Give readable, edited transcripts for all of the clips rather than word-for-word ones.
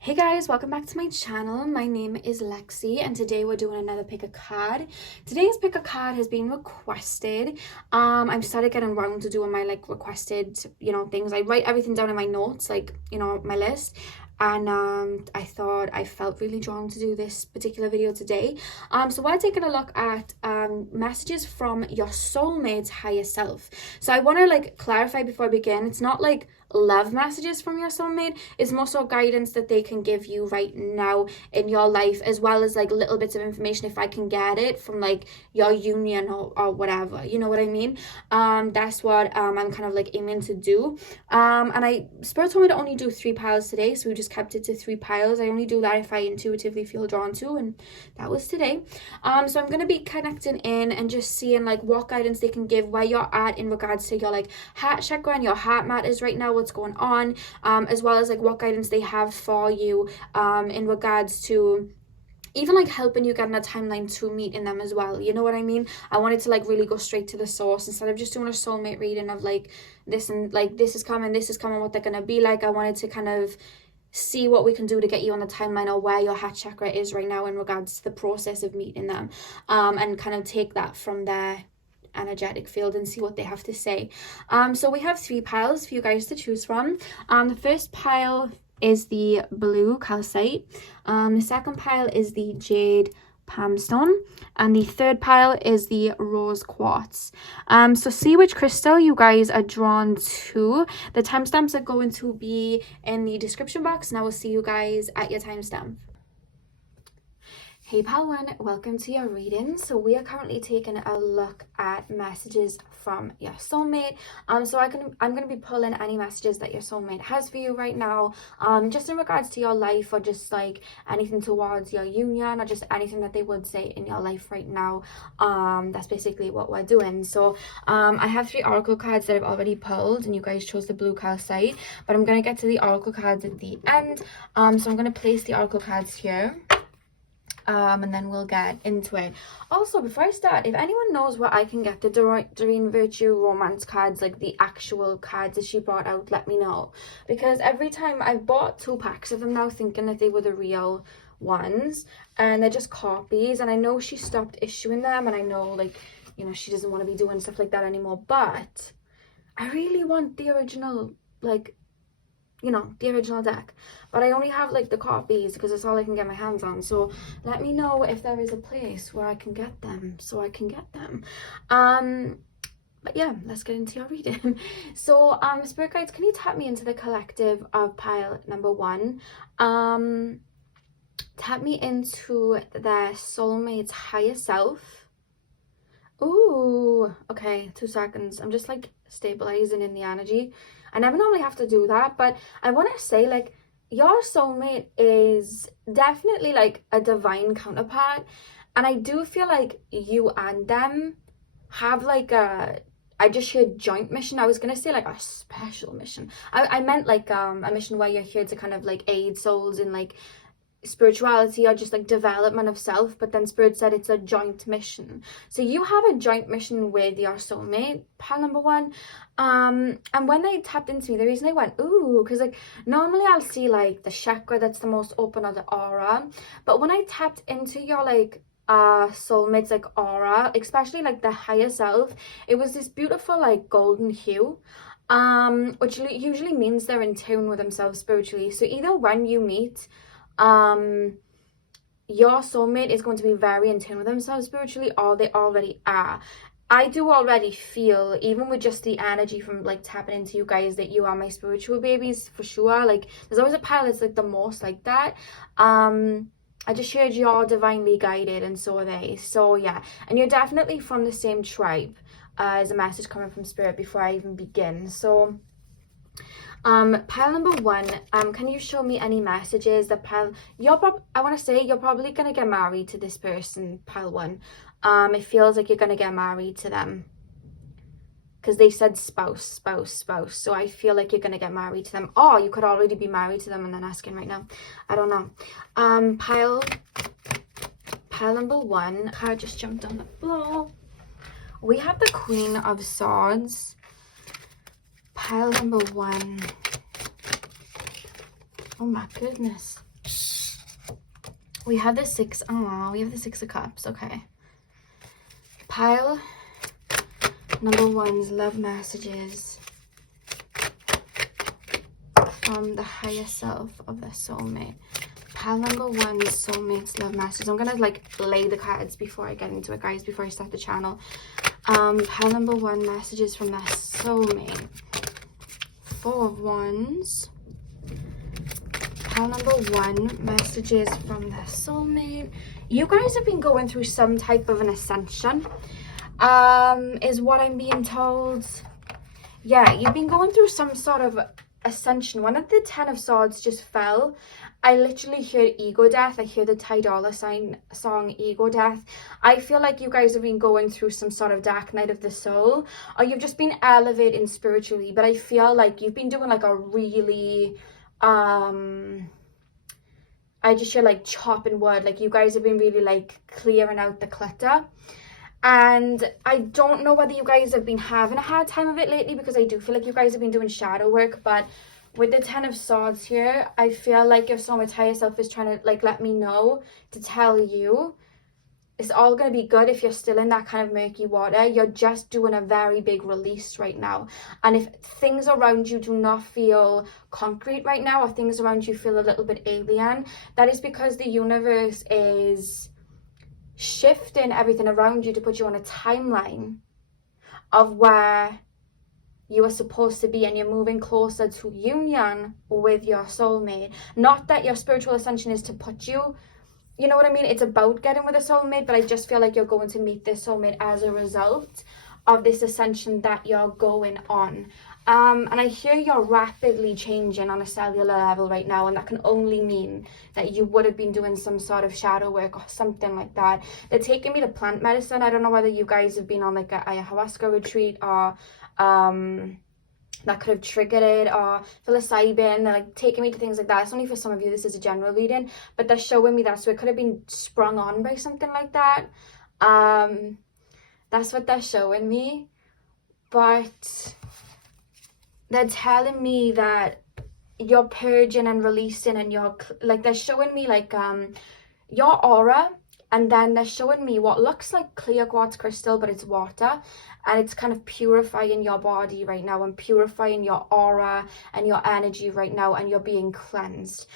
Hey guys, welcome back to my channel. My name is Lexi and today we're doing another pick a card. Today's pick a card has been requested. I've started getting around to doing my requested, things. I write everything down in my notes, my list. And I thought I felt really drawn to do this particular video today. So we're taking a look at messages from your soulmate's higher self. So I want to clarify before I begin. It's not love messages from your soulmate. It's more so guidance that they can give you right now in your life, as well as little bits of information if I can get it from your union or whatever, you know what I mean. That's what I'm kind of aiming to do. And Spirit told me to only do 3 piles today, so we just kept it to 3 piles. I only do that if I intuitively feel drawn to, and that was today. So I'm going to be connecting in and just seeing what guidance they can give, where you're at in regards to your heart chakra and your heart matters right now, what's going on, as well as what guidance they have for you in regards to even helping you get in a timeline to meeting them as well, you know what I mean. I wanted to really go straight to the source instead of just doing a soulmate reading of this and this is coming, what they're gonna be like. I wanted to kind of see what we can do to get you on the timeline, or where your heart chakra is right now in regards to the process of meeting them, and kind of take that from their energetic field and see what they have to say. So we have 3 piles for you guys to choose from. The first pile is the blue calcite, the second pile is the jade palmstone, and the third pile is the rose quartz. So see which crystal you guys are drawn to. The timestamps are going to be in the description box, and I will see you guys at your timestamp. Hey pal one, welcome to your reading. So we are currently taking a look at messages from your soulmate. So I'm going to be pulling any messages that your soulmate has for you right now, just in regards to your life, or just anything towards your union, or just anything that they would say in your life right now. That's basically what we're doing. So I have 3 oracle cards that I've already pulled, and you guys chose the blue calcite, but I'm going to get to the oracle cards at the end. So I'm going to place the oracle cards here. And then we'll get into it. Also, before I start, if anyone knows where I can get the Doreen Virtue romance cards, the actual cards that she brought out, let me know. Because every time I've bought 2 packs of them now, thinking that they were the real ones, and they're just copies. And I know she stopped issuing them, and I know she doesn't want to be doing stuff like that anymore. But I really want the original, the original deck, but I only have the copies because it's all I can get my hands on. So let me know if there is a place where I can get them, so I can get them. But yeah, let's get into your reading. So spirit guides, can you tap me into the collective of pile number 1? Tap me into their soulmate's higher self. Ooh, okay, 2 seconds. I'm just stabilizing in the energy. I never normally have to do that, but I want to say your soulmate is definitely a divine counterpart, and I do feel you and them have I just heard joint mission. I was gonna say a special mission. I meant a mission where you're here to kind of aid souls in spirituality, or just development of self, but then spirit said it's a joint mission. So you have a joint mission with your soulmate, pile number 1. And when they tapped into me, the reason I went ooh, because normally I'll see the chakra that's the most open, or the aura, but when I tapped into your soulmate's aura, especially the higher self, it was this beautiful golden hue, which usually means they're in tune with themselves spiritually. So either when you meet, your soulmate is going to be very in tune with themselves spiritually, or they already are. I do already feel, even with just the energy from tapping into you guys, that you are my spiritual babies for sure. There's always a pile that's the most like that. I just shared you're divinely guided, and so are they. So yeah, and you're definitely from the same tribe, as a message coming from spirit before I even begin. So pile number 1, can you show me any messages that pile I want to say you're probably gonna get married to this person, pile 1. It feels like you're gonna get married to them, because they said spouse, so I feel like you're gonna get married to them, or you could already be married to them and then asking right now. I don't know. Pile number 1 card just jumped on the floor. We have the Queen of Swords. Pile number 1. Oh my goodness. We have the six. Oh, we have the Six of Cups. Okay. Pile number one's love messages from the higher self of their soulmate. Pile number one's soulmate's love messages. I'm gonna like lay the cards before I get into it, guys, before I start the channel. Pile number one, messages from their soulmate. Four of Wands. Pile number one, messages from their soulmate. You guys have been going through some type of an ascension, is what I'm being told. Yeah, you've been going through some sort of ascension. One of the 10 of Swords just fell. I literally hear ego death. I hear the Ty Dolla Sign song Ego Death. I feel like you guys have been going through some sort of dark night of the soul, or you've just been elevating spiritually, but I feel like you've been doing like a really I just hear like chopping wood. Like you guys have been really like clearing out the clutter. And I don't know whether you guys have been having a hard time of it lately, because I do feel like you guys have been doing shadow work. But with the 10 of Swords here, I feel like your soulmate higher self is trying to like let me know, to tell you it's all going to be good. If you're still in that kind of murky water, you're just doing a very big release right now. And if things around you do not feel concrete right now, or things around you feel a little bit alien, that is because the universe is shifting everything around you to put you on a timeline of where you are supposed to be, and you're moving closer to union with your soulmate. Not that your spiritual ascension is to put you, you know what I mean, it's about getting with a soulmate, but I just feel like you're going to meet this soulmate as a result of this ascension that you're going on. And I hear you're rapidly changing on a cellular level right now, and that can only mean that you would have been doing some sort of shadow work or something like that. They're taking me to plant medicine. I don't know whether you guys have been on like a ayahuasca retreat, or that could have triggered it, or psilocybin. They're like taking me to things like that. It's only for some of you, this is a general reading, but they're showing me that, so it could have been sprung on by something like that. That's what they're showing me. But they're telling me that you're purging and releasing, and you're like, they're showing me like your aura, and then they're showing me what looks like clear quartz crystal, but it's water, and it's kind of purifying your body right now, and purifying your aura and your energy right now, and you're being cleansed,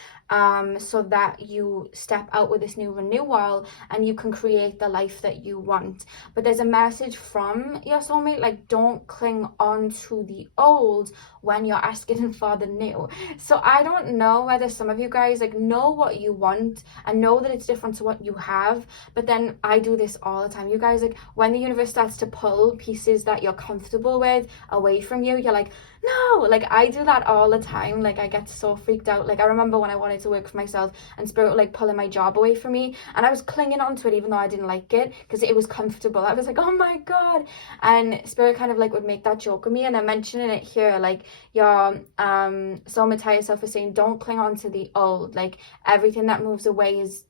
so that you step out with this new renewal and you can create the life that you want. But there's a message from your soulmate, like, don't cling on to the old when you're asking for the new. So I don't know whether some of you guys like know what you want and know that it's different to what you have, but then I do this all the time. You guys, like, when the universe starts to pull pieces that you're comfortable with away from you, you're like, no, like I do that all the time. Like I get so freaked out. Like I remember when I wanted to work for myself and Spirit like pulling my job away from me, and I was clinging on to it even though I didn't like it because it was comfortable. I was like, oh my god. And Spirit kind of like would make that joke with me, and I'm mentioning it here, like your soulmate higher self is saying, don't cling on to the old. Like everything that moves away is,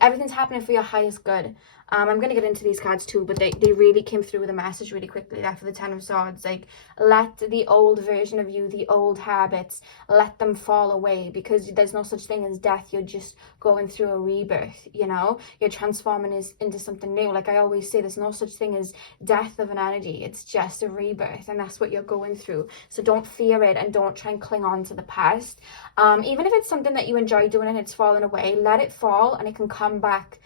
everything's happening for your highest good. I'm going to get into these cards too, but they really came through with a message really quickly there for the 10 of Swords. Like, let the old version of you, the old habits, let them fall away, because there's no such thing as death. You're just going through a rebirth, you know? You're transforming into something new. Like I always say, there's no such thing as death of an energy. It's just a rebirth, and that's what you're going through. So don't fear it, and don't try and cling on to the past. Even if it's something that you enjoy doing and it's fallen away, let it fall and it can come back.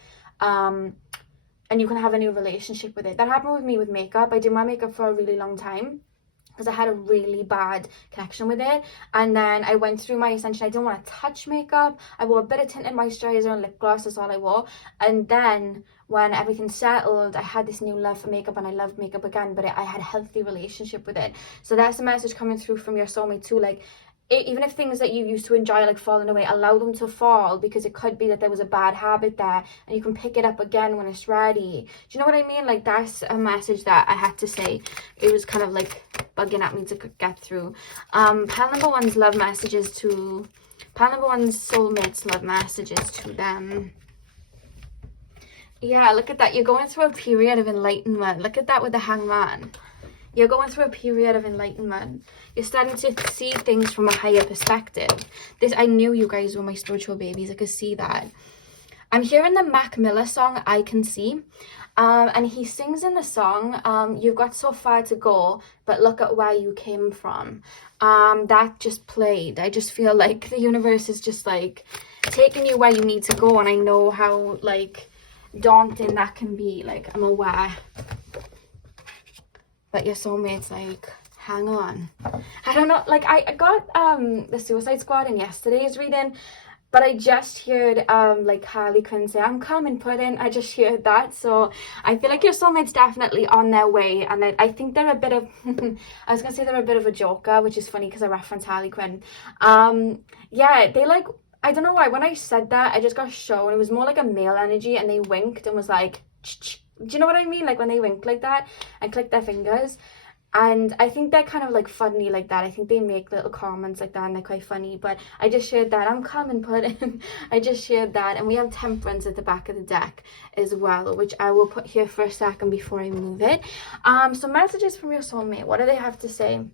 And you can have a new relationship with it. That happened with me with makeup. I did my makeup for a really long time because I had a really bad connection with it. And then I went through my ascension. I didn't want to touch makeup. I wore a bit of tinted moisturizer and lip gloss. That's all I wore. And then when everything settled, I had this new love for makeup, and I loved makeup again, but I had a healthy relationship with it. So that's a message coming through from your soulmate too. Like, even if things that you used to enjoy like falling away, allow them to fall, because it could be that there was a bad habit there and you can pick it up again when it's ready. Do you know what I mean? Like, that's a message that I had to say. It was kind of like bugging at me to get through. Pile number one's love messages to, pile number one's soulmates love messages to them. Yeah, look at that. You're going through a period of enlightenment. Look at that with the Hangman. You're going through a period of enlightenment. You're starting to see things from a higher perspective. I knew you guys were my spiritual babies. I could see that. I'm hearing the Mac Miller song, I Can See. And he sings in the song, you've got so far to go, but look at where you came from. That just played. I just feel like the universe is just like taking you where you need to go. And I know how like daunting that can be. Like, I'm aware. But your soulmate's like, hang on. I don't know, like I got the Suicide Squad in yesterday's reading. But I just heard like Harley Quinn say, I'm coming, Puddin'. I just heard that. So I feel like your soulmate's definitely on their way. And I think they're a bit of, I was going to say they're a bit of a joker, which is funny because I reference Harley Quinn. Yeah, they like, I don't know why. When I said that, I just got shown. It was more like a male energy and they winked and was like, ch-ch. Do you know what I mean? Like when they winked like that and clicked their fingers. And I think they're kind of like funny like that. I think they make little comments like that and they're quite funny. But I just shared that. I'm coming, Puddin'. I just shared that. And we have Temperance at the back of the deck as well, which I will put here for a second before I move it. So messages from your soulmate. What do they have to say?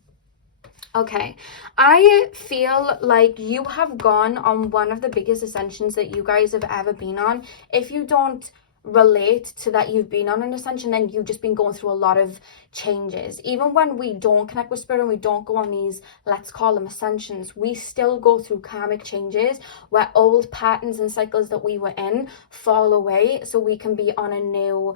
Okay, I feel like you have gone on one of the biggest ascensions that you guys have ever been on. If you don't relate to that you've been on an ascension, then you've just been going through a lot of changes. Even when we don't connect with spirit and we don't go on these, let's call them ascensions, we still go through karmic changes where old patterns and cycles that we were in fall away so we can be on a new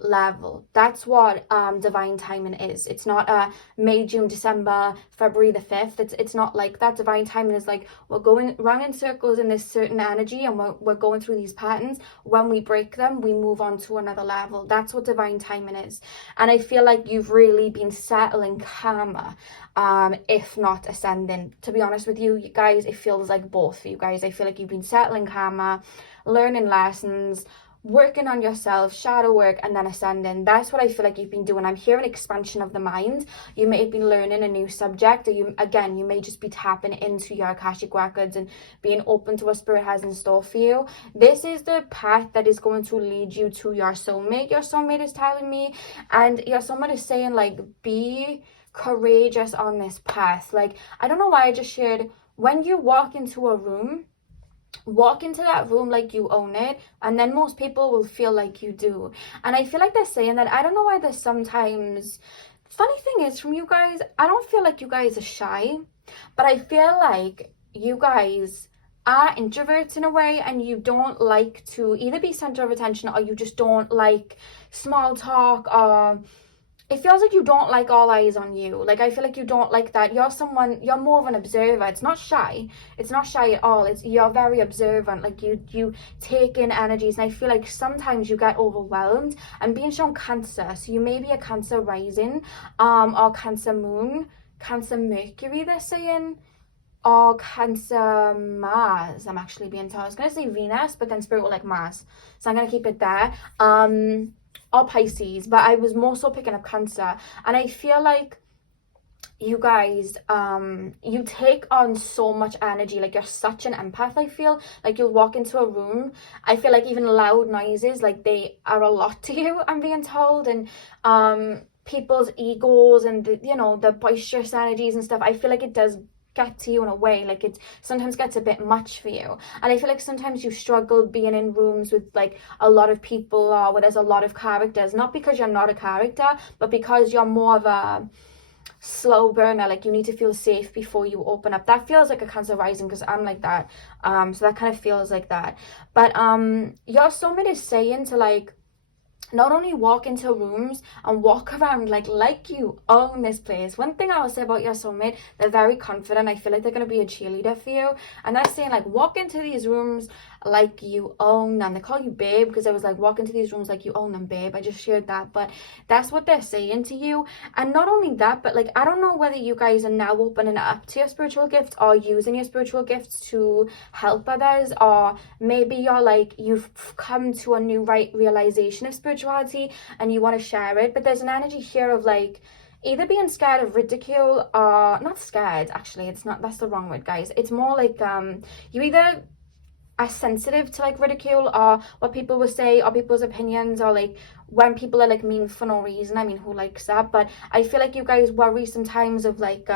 level. That's what divine timing is. It's not a May, June, December, February the 5th. It's not like that. Divine timing is like we're going round in circles in this certain energy and we're going through these patterns. When we break them, we move on to another level. That's what divine timing is. And I feel like you've really been settling karma, if not ascending. To be honest with you guys, it feels like both for you guys. I feel like you've been settling karma, learning lessons, working on yourself, shadow work, and then ascending. That's what I feel like you've been doing. I'm hearing expansion of the mind. You may have been learning a new subject, or you may just be tapping into your Akashic records and being open to what spirit has in store for you. This is the path that is going to lead you to your soulmate. Your soulmate is telling me, and your soulmate is saying like, be courageous on this path. Like, I don't know why I just shared, when you walk into a room, walk into that room like you own it, and then most people will feel like you do. And I feel like they're saying that. I don't know why there's sometimes, funny thing is, from you guys, I don't feel like you guys are shy, but I feel like you guys are introverts in a way, and you don't like to either be center of attention, or you just don't like small talk, or it feels like you don't like all eyes on you. Like, I feel like you don't like that. You're more of an observer. It's not shy. It's not shy at all. You're very observant. Like, you take in energies. And I feel like sometimes you get overwhelmed. And being shown Cancer. So you may be a Cancer rising, or Cancer moon, Cancer Mercury, they're saying, or Cancer Mars. I'm actually being told. I was going to say Venus, but then spirit will like Mars. So I'm going to keep it there. Or Pisces, but I was more so picking up Cancer. And I feel like you guys, you take on so much energy. Like, you're such an empath. I feel like you'll walk into a room, I feel like even loud noises, like they are a lot to you, I'm being told. And people's egos and the boisterous energies and stuff, I feel like it does get to you in a way. Like, it sometimes gets a bit much for you. And I feel like sometimes you struggle being in rooms with like a lot of people, or where there's a lot of characters, not because you're not a character, but because you're more of a slow burner. Like, you need to feel safe before you open up. That feels like a Cancer rising, because I'm like that. So that kind of feels like that. But your soulmate is saying to like, not only walk into rooms and walk around like you own this place. One thing I will say about your soulmate, they're very confident. I feel like they're going to be a cheerleader for you. And they're saying like, walk into these rooms like you own them. They call you babe, because I was like, walk into these rooms like you own them, babe. I just shared that. But that's what they're saying to you. And not only that, but like, I don't know whether you guys are now opening up to your spiritual gifts, or using your spiritual gifts to help others, or maybe you're like, you've come to a new realization of spirituality and you want to share it. But there's an energy here of like, either being scared of ridicule, or not scared, actually, it's not, that's the wrong word, guys. It's more like you either are sensitive to like ridicule, or what people will say, or people's opinions, or like when people are like mean for no reason. I mean, who likes that? But I feel like you guys worry sometimes of like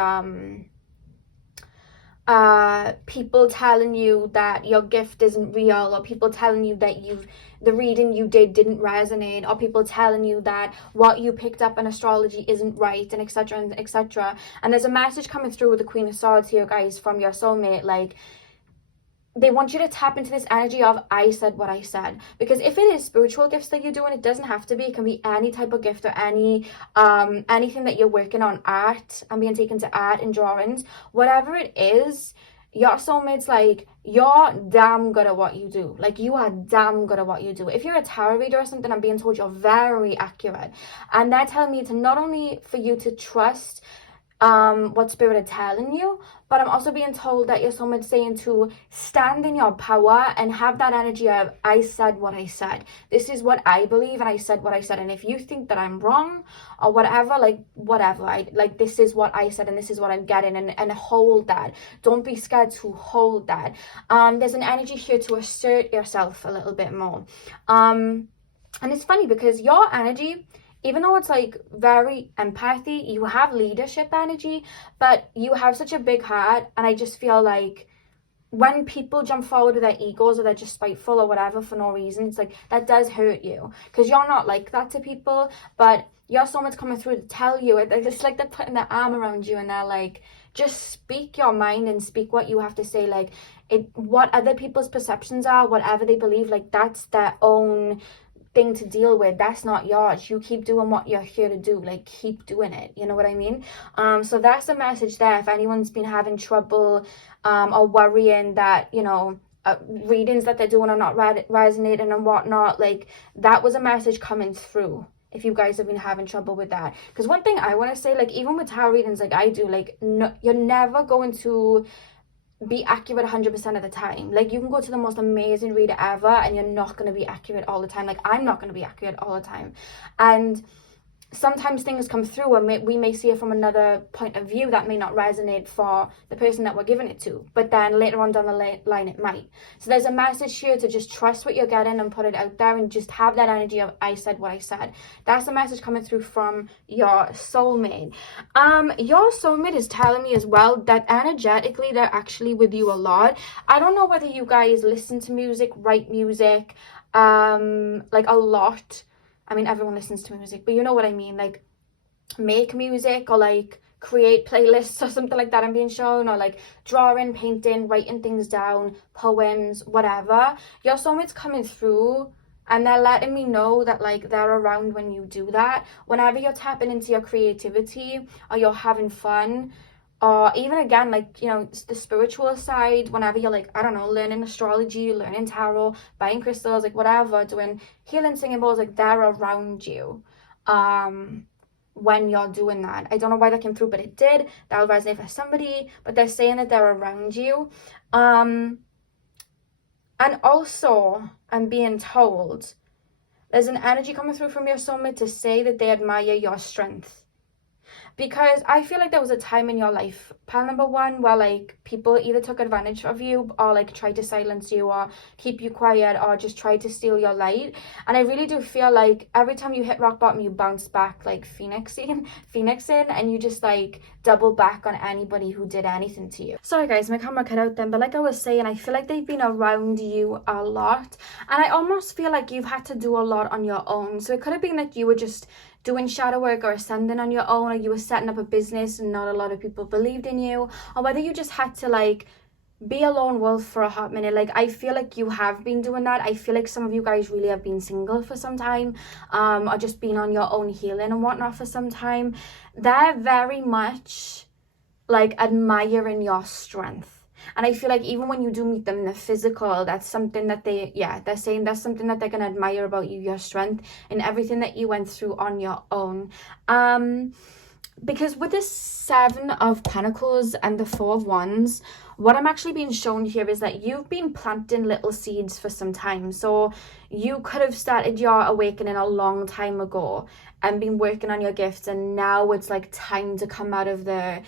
people telling you that your gift isn't real, or people telling you that the reading you didn't resonate, or people telling you that what you picked up in astrology isn't right, and etc and etc. And there's a message coming through with the Queen of Swords here, guys, from your soulmate. Like, they want you to tap into this energy of I said what I said. Because if it is spiritual gifts that you're doing, it doesn't have to be. It can be any type of gift, or any anything that you're working on, art. I'm being taken to art and drawings. Whatever it is, your soulmate's like, you're damn good at what you do. Like, you are damn good at what you do. If you're a tarot reader or something, I'm being told you're very accurate. And they're telling me to not only for you to trust what spirit are telling you, but I'm also being told that your soulmate's saying to stand in your power and have that energy of I said what I said. This is what I believe, and I said what I said. And if you think that I'm wrong or whatever, like whatever, this is what I said and this is what I'm getting, and hold that. Don't be scared to hold that. There's an energy here to assert yourself a little bit more. And it's funny because your energy, even though it's like very empathy, you have leadership energy, but you have such a big heart. And I just feel like when people jump forward with their egos, or they're just spiteful or whatever for no reason, it's like that does hurt you, because you're not like that to people. But your soulmate's coming through to tell you, it's like they're putting their arm around you and they're like, just speak your mind and speak what you have to say. Like, what other people's perceptions are, whatever they believe, like that's their own thing to deal with. That's not yours. You keep doing what you're here to do. Like, keep doing it. You know what I mean? So that's the message there. If anyone's been having trouble or worrying that, you know, readings that they're doing are not resonating and whatnot, like, that was a message coming through. If you guys have been having trouble with that, because one thing I want to say, like, even with tarot readings, like I do, like, no, you're never going to be accurate 100% of the time. Like, you can go to the most amazing reader ever and you're not going to be accurate all the time. Like, I'm not going to be accurate all the time. And sometimes things come through and we may see it from another point of view that may not resonate for the person that we're giving it to, but then later on down the line it might. So there's a message here to just trust what you're getting and put it out there, and just have that energy of I said what I said. That's the message coming through from your soulmate. Your soulmate is telling me as well that energetically they're actually with you a lot. I don't know whether you guys listen to music, write music, like a lot. I mean, everyone listens to music, but you know what I mean, like make music, or like create playlists or something like that I'm being shown, or like drawing, painting, writing things down, poems, whatever. Your soulmate's coming through and they're letting me know that, like, they're around when you do that. Whenever you're tapping into your creativity, or you're having fun, or even, again, like, you know, the spiritual side, whenever you're, like, I don't know, learning astrology, learning tarot, buying crystals, like, whatever, doing healing, singing bowls, like, they're around you when you're doing that. I don't know why that came through, but it did. That'll resonate for somebody, but they're saying that they're around you. And also, I'm being told there's an energy coming through from your soulmate to say that they admire your strength. Because I feel like there was a time in your life, pile number one, where, like, people either took advantage of you, or, like, tried to silence you, or keep you quiet, or just tried to steal your light. And I really do feel like every time you hit rock bottom, you bounce back like phoenixing, and you just, like, double back on anybody who did anything to you. Sorry guys, my camera cut out then, but like I was saying, I feel like they've been around you a lot, and I almost feel like you've had to do a lot on your own. So it could have been that you were just doing shadow work or ascending on your own, or you were setting up a business and not a lot of people believed in you, or whether you just had to, like, be a lone wolf for a hot minute. Like, I feel like you have been doing that. I feel like some of you guys really have been single for some time, or just been on your own healing and whatnot for some time. They're very much, like, admiring your strength. And I feel like even when you do meet them in the physical, that's something that they're saying that's something that they're going to admire about you, your strength, and everything that you went through on your own. Because with the 7 of Pentacles and the 4 of Wands, what I'm actually being shown here is that you've been planting little seeds for some time. So you could have started your awakening a long time ago, and been working on your gifts, and now it's like time to come out of the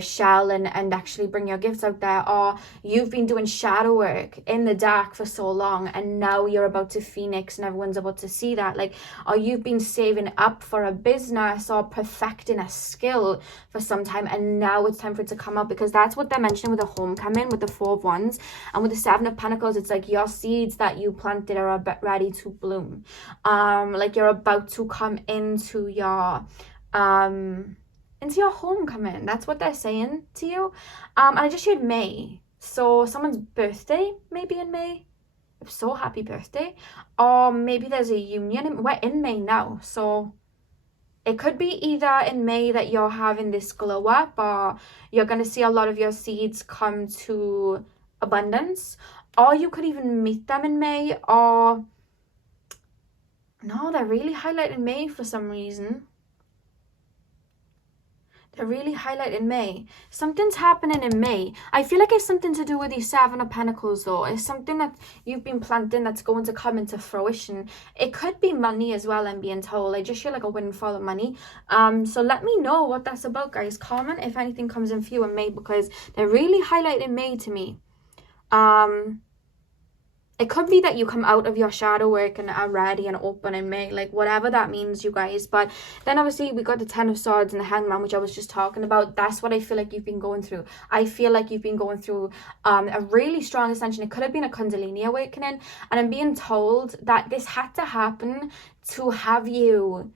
shell and actually bring your gifts out there. Or you've been doing shadow work in the dark for so long, and now you're about to phoenix and everyone's about to see that. Like, or you've been saving up for a business or perfecting a skill for some time, and now it's time for it to come out, because that's what they're mentioning with the homecoming, with the Four of Wands, and with the Seven of Pentacles. It's like your seeds that you planted are a bit ready to bloom. Like you're about to come into your homecoming. That's what they're saying to you. And I just heard May, so someone's birthday maybe in May. If so, happy birthday. Or maybe there's a union. We're in May now, so it could be either in May that you're having this glow up, or you're going to see a lot of your seeds come to abundance, or you could even meet them in May. Or no, they're really highlighting May for some reason. They're really highlighting May. Something's happening in May. I feel like it's something to do with the Seven of Pentacles, though. It's something that you've been planting that's going to come into fruition. It could be money as well, I'm being told. I just feel like a windfall of money. So let me know what that's about, guys. Comment if anything comes in for you in May, because they're really highlighting May to me. It could be that you come out of your shadow work and are ready and open in May, like whatever that means, you guys. But then obviously we got the Ten of Swords and the Hangman, which I was just talking about. That's what I feel like you've been going through. I feel like you've been going through a really strong ascension. It could have been a Kundalini awakening. And I'm being told that this had to happen to have you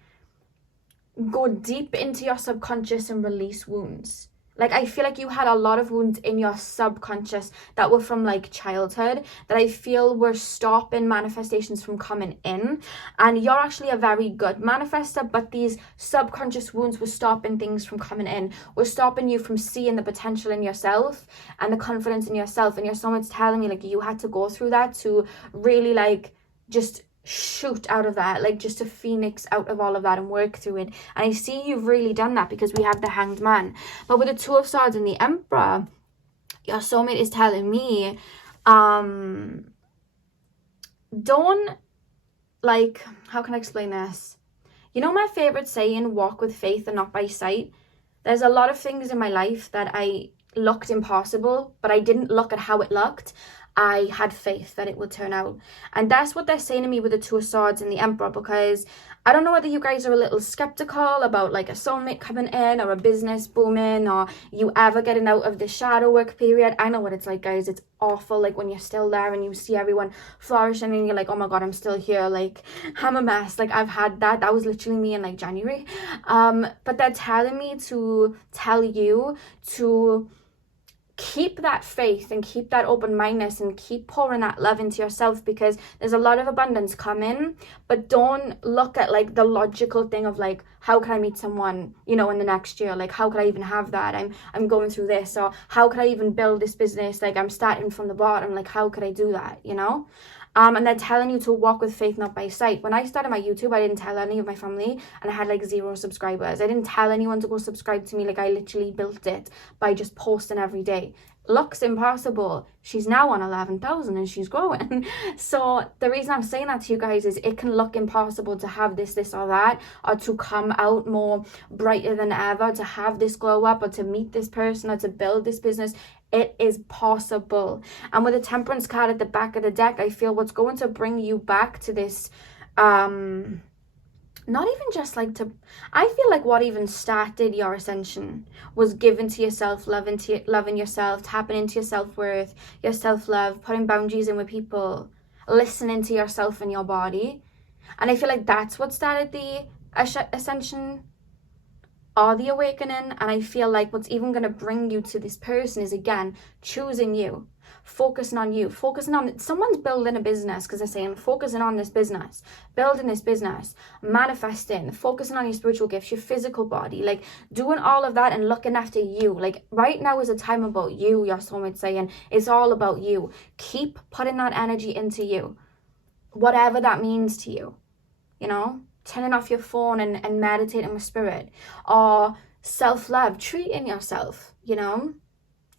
go deep into your subconscious and release wounds. Like, I feel like you had a lot of wounds in your subconscious that were from, like, childhood, that I feel were stopping manifestations from coming in. And you're actually a very good manifester, but these subconscious wounds were stopping things from coming in. Were stopping you from seeing the potential in yourself and the confidence in yourself. And your soulmate's telling me, like, you had to go through that to really, like, just shoot out of that, like just to phoenix out of all of that and work through it. And I see you've really done that, because we have the Hanged Man. But with the Two of Swords and the Emperor, your soulmate is telling me, don't, like, how can I explain this? You know my favorite saying, walk with faith and not by sight? There's a lot of things in my life that I looked impossible, but I didn't look at how it looked. I had faith that it would turn out. And that's what they're saying to me with the Two of Swords and the Emperor, because I don't know whether you guys are a little skeptical about like a soulmate coming in, or a business booming, or you ever getting out of the shadow work period. I know what it's like, guys. It's awful, like when you're still there and you see everyone flourishing and you're like, oh my god, I'm still here, like I'm a mess. Like I've had that. That was literally me in like January. But they're telling me to tell you to keep that faith and keep that open-mindedness and keep pouring that love into yourself, because there's a lot of abundance coming. But don't look at like the logical thing of like, how can I meet someone, you know, in the next year? Like, how could I even have that? I'm going through this. Or how could I even build this business? Like, I'm starting from the bottom. Like, how could I do that, you know? And they're telling you to walk with faith, not by sight. When I started my YouTube, I didn't tell any of my family, and I had like 0 subscribers. I didn't tell anyone to go subscribe to me. Like, I literally built it by just posting every day. Looks impossible. She's now on 11,000 and she's growing. So the reason I'm saying that to you guys is it can look impossible to have this or that, or to come out more brighter than ever, to have this glow up, or to meet this person, or to build this business. It is possible. And with the Temperance card at the back of the deck, I feel what's going to bring you back to this, not even just like to, I feel like what even started your ascension was giving to yourself, loving yourself, tapping into your self-worth, your self-love, putting boundaries in with people, listening to yourself and your body. And I feel like that's what started the ascension or the awakening. And I feel like what's even going to bring you to this person is, again, choosing you, focusing on you, focusing on someone's building a business, because they're saying focusing on this business, building this business, manifesting, focusing on your spiritual gifts, your physical body, like doing all of that and looking after you. Like right now is a time about you, your soulmate saying it's all about you. Keep putting that energy into you, whatever that means to you, you know, turning off your phone and meditating with spirit, or self-love, treating yourself, you know,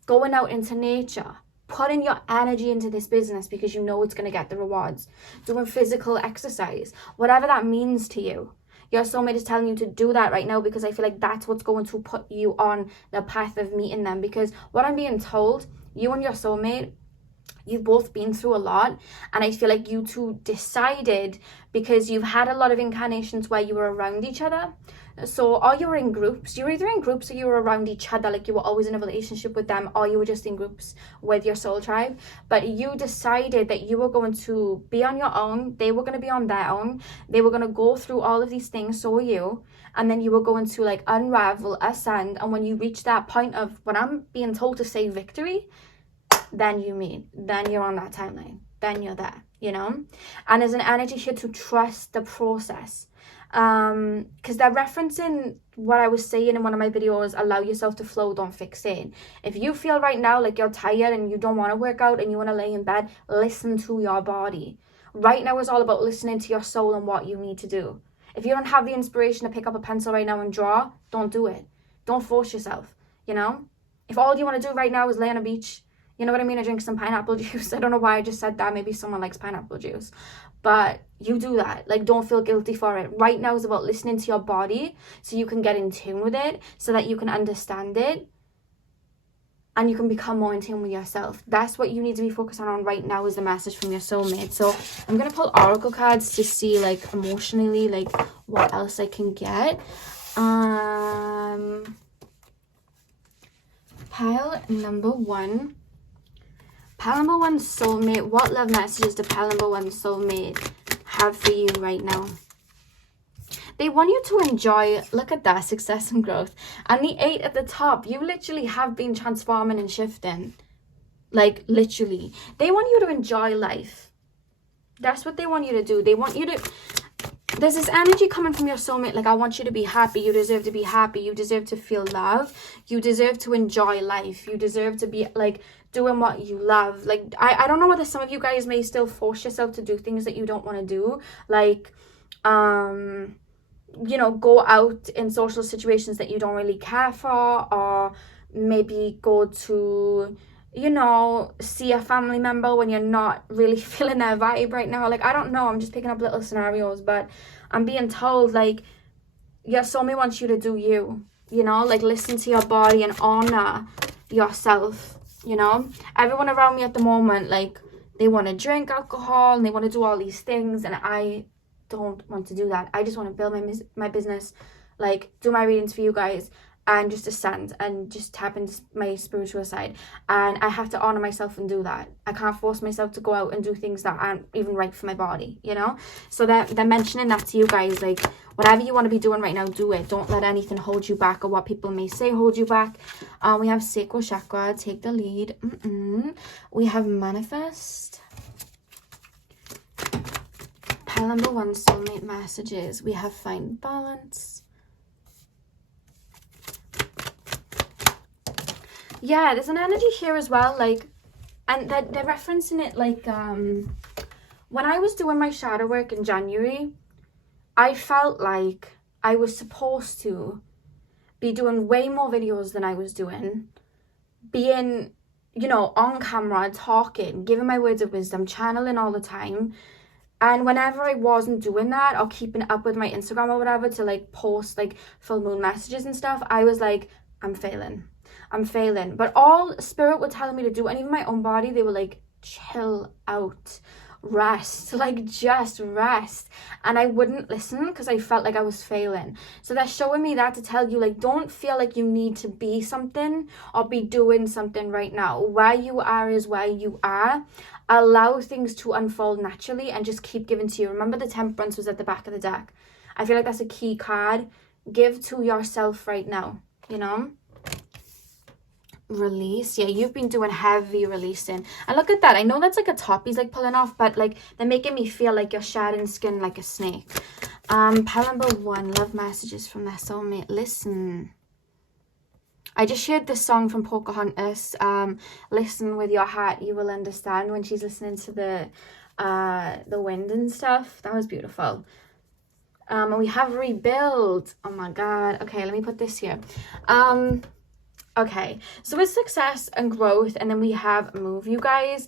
going out into nature, putting your energy into this business because you know it's going to get the rewards, doing physical exercise, whatever that means to you. Your soulmate is telling you to do that right now, because I feel like that's what's going to put you on the path of meeting them. Because what I'm being told, you and your soulmate, you've both been through a lot, and I feel like you two decided, because you've had a lot of incarnations where you were around each other. So, or you were in groups. You were either in groups or you were around each other, like you were always in a relationship with them, or you were just in groups with your soul tribe. But you decided that you were going to be on your own. They were going to be on their own. They were going to go through all of these things, so were you. And then you were going to like unravel, ascend. And when you reach that point of what I'm being told to say, victory, then you meet. Then you're on that timeline. Then you're there, you know? And there's an energy here to trust the process. Because they're referencing what I was saying in one of my videos, allow yourself to flow, don't fixate. If you feel right now like you're tired and you don't want to work out and you want to lay in bed, listen to your body. Right now is all about listening to your soul and what you need to do. If you don't have the inspiration to pick up a pencil right now and draw, don't do it. Don't force yourself, you know? If all you want to do right now is lay on a beach, you know what I mean, I drink some pineapple juice. I don't know why I just said that. Maybe someone likes pineapple juice. But you do that. Like, don't feel guilty for it. Right now is about listening to your body so you can get in tune with it, so that you can understand it and you can become more in tune with yourself. That's what you need to be focusing on right now, is the message from your soulmate. So I'm going to pull oracle cards to see, like, emotionally, like, what else I can get. Pile number one. Pile number one, soulmate. What love messages does pile number one, soulmate, have for you right now? They want you to enjoy, look at that, success and growth. And the 8 at the top, you literally have been transforming and shifting. Like, literally. They want you to enjoy life. That's what they want you to do. They want you to... There's this energy coming from your soulmate, like, I want you to be happy. You deserve to be happy. You deserve to feel love. You deserve to enjoy life. You deserve to be, like, doing what you love. Like, I don't know whether some of you guys may still force yourself to do things that you don't want to do. Like, you know, go out in social situations that you don't really care for, or maybe go to, you know, see a family member when you're not really feeling their vibe right now. Like, I don't know, I'm just picking up little scenarios, but I'm being told, like, your soulmate wants you to do you, you know, like, listen to your body and honor yourself, you know. Everyone around me at the moment, like, they want to drink alcohol and they want to do all these things, and I don't want to do that. I just want to build my business, like, do my readings for you guys, and just ascend and just tap into my spiritual side. And I have to honor myself and do that. I can't force myself to go out and do things that aren't even right for my body, you know. So they're mentioning that to you guys, like, whatever you want to be doing right now, do it. Don't let anything hold you back, or what people may say hold you back. We have sacral chakra, take the lead. We have manifest. Pile number one, soulmate messages. We have find balance. Yeah, there's an energy here as well, like, and they're referencing it, like, when I was doing my shadow work in January, I felt like I was supposed to be doing way more videos than I was doing, being, you know, on camera, talking, giving my words of wisdom, channeling all the time. And whenever I wasn't doing that, or keeping up with my Instagram or whatever to, like, post, like, full moon messages and stuff, I was like, I'm failing. But all spirit were telling me to do, and even my own body, they were like, chill out, rest, like, just rest. And I wouldn't listen because I felt like I was failing. So they're showing me that to tell you, like, don't feel like you need to be something or be doing something right now. Where you are is where you are. Allow things to unfold naturally and just keep giving to you. Remember, the Temperance was at the back of the deck. I feel like that's a key card. Give to yourself right now, you know. Release. Yeah, you've been doing heavy releasing, and look at that. I know that's like a top he's like pulling off, but like, they're making me feel like you're shedding skin like a snake. Pile number one, love messages from their soulmate. Listen. I just shared this song from Pocahontas, listen with your heart, you will understand, when she's listening to the wind and stuff. That was beautiful. And we have rebuild. Oh my god. Okay, let me put this here. Okay, so it's success and growth, and then we have move, you guys.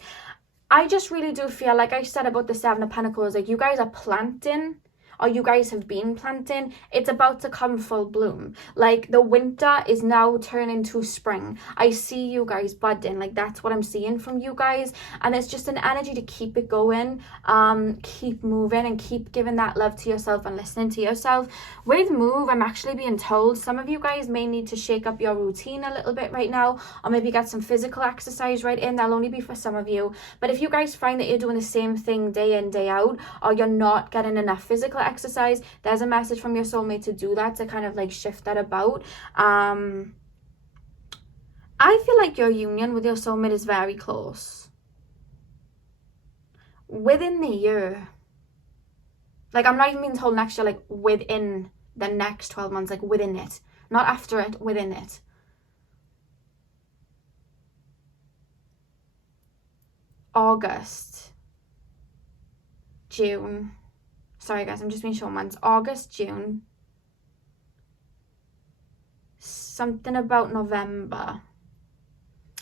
I just really do feel, like I said about the 7 of Pentacles, like, you guys are planting, or you guys have been planting, it's about to come full bloom. Like the winter is now turning to spring. I see you guys budding. Like that's what I'm seeing from you guys. And it's just an energy to keep it going, keep moving and keep giving that love to yourself and listening to yourself. With move, I'm actually being told some of you guys may need to shake up your routine a little bit right now, or maybe get some physical exercise right in. That'll only be for some of you. But if you guys find that you're doing the same thing day in, day out, or you're not getting enough physical exercise, there's a message from your soulmate to do that, to kind of like shift that about. I feel like your union with your soulmate is very close. Within the year. Like, I'm not even being told next year, like within the next 12 months, like within it. Not after it, within it. August. June. Sorry guys, I'm just being shown months. August, June. Something about November.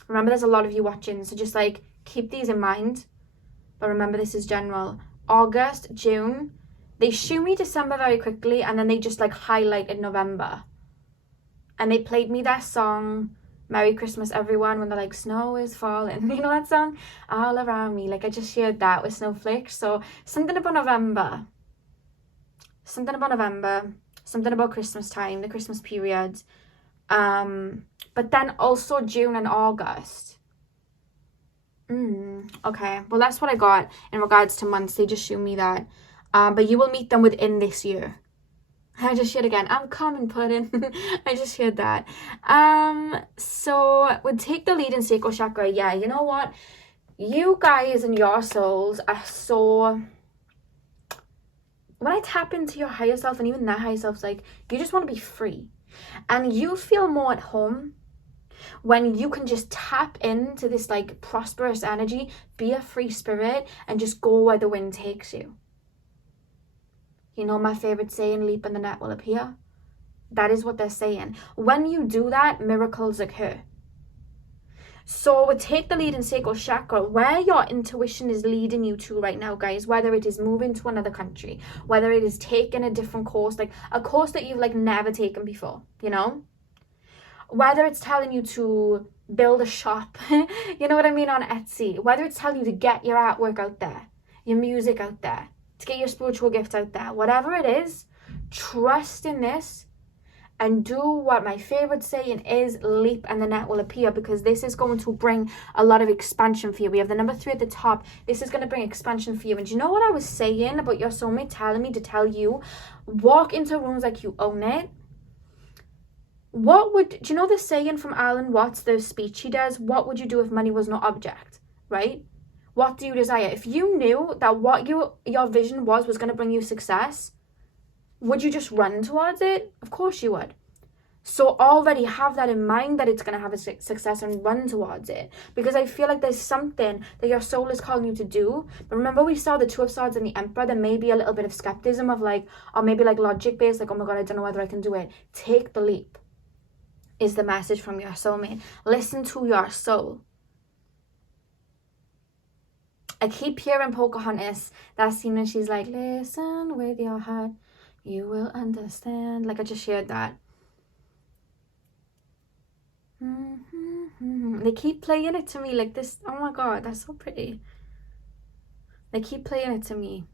Remember, there's a lot of you watching, so just like keep these in mind. But remember, this is general. August, June. They shoot me December very quickly, and then they just like highlighted November. And they played me that song, Merry Christmas Everyone, when they're like, snow is falling. You know that song? All around me. Like, I just shared that with snowflakes. So something about November. Something about November. Something about Christmas time, the Christmas period. But then also June and August. Okay, well that's what I got in regards to months. They just show me that. But you will meet them within this year. I just shared again. I'm common pudding. I just shared that. So would take the lead in sacral chakra. Yeah, you know what? You guys and your souls are so. When I tap into your higher self, and even that higher self's like, you just want to be free. And you feel more at home when you can just tap into this like prosperous energy, be a free spirit, and just go where the wind takes you. You know my favorite saying, leap and the net will appear? That is what they're saying. When you do that, miracles occur. So take the lead in sacral chakra, where your intuition is leading you to right now, guys, whether it is moving to another country, whether it is taking a different course, like a course that you've like never taken before, you know, whether it's telling you to build a shop, you know what I mean, on Etsy, whether it's telling you to get your artwork out there, your music out there, to get your spiritual gifts out there, whatever it is, trust in this. And do what my favorite saying is, leap and the net will appear, because this is going to bring a lot of expansion for you. We have the number 3 at the top. This is going to bring expansion for you. And do you know what I was saying about your soulmate telling me to tell you? Walk into rooms like you own it. Do you know the saying from Alan Watts, the speech he does? What would you do if money was no object, right? What do you desire? If you knew that what your vision was going to bring you success, would you just run towards it? Of course you would. So already have that in mind, that it's going to have a success, and run towards it. Because I feel like there's something that your soul is calling you to do. But remember, we saw the 2 of Swords and the Emperor. There may be a little bit of skepticism of like, or maybe like logic based, like, oh my God, I don't know whether I can do it. Take the leap is the message from your soulmate. Listen to your soul. I keep hearing Pocahontas, that scene when she's like, listen with your heart, you will understand. Like, I just shared that. They keep playing it to me like this. Oh my God, that's so pretty. They keep playing it to me.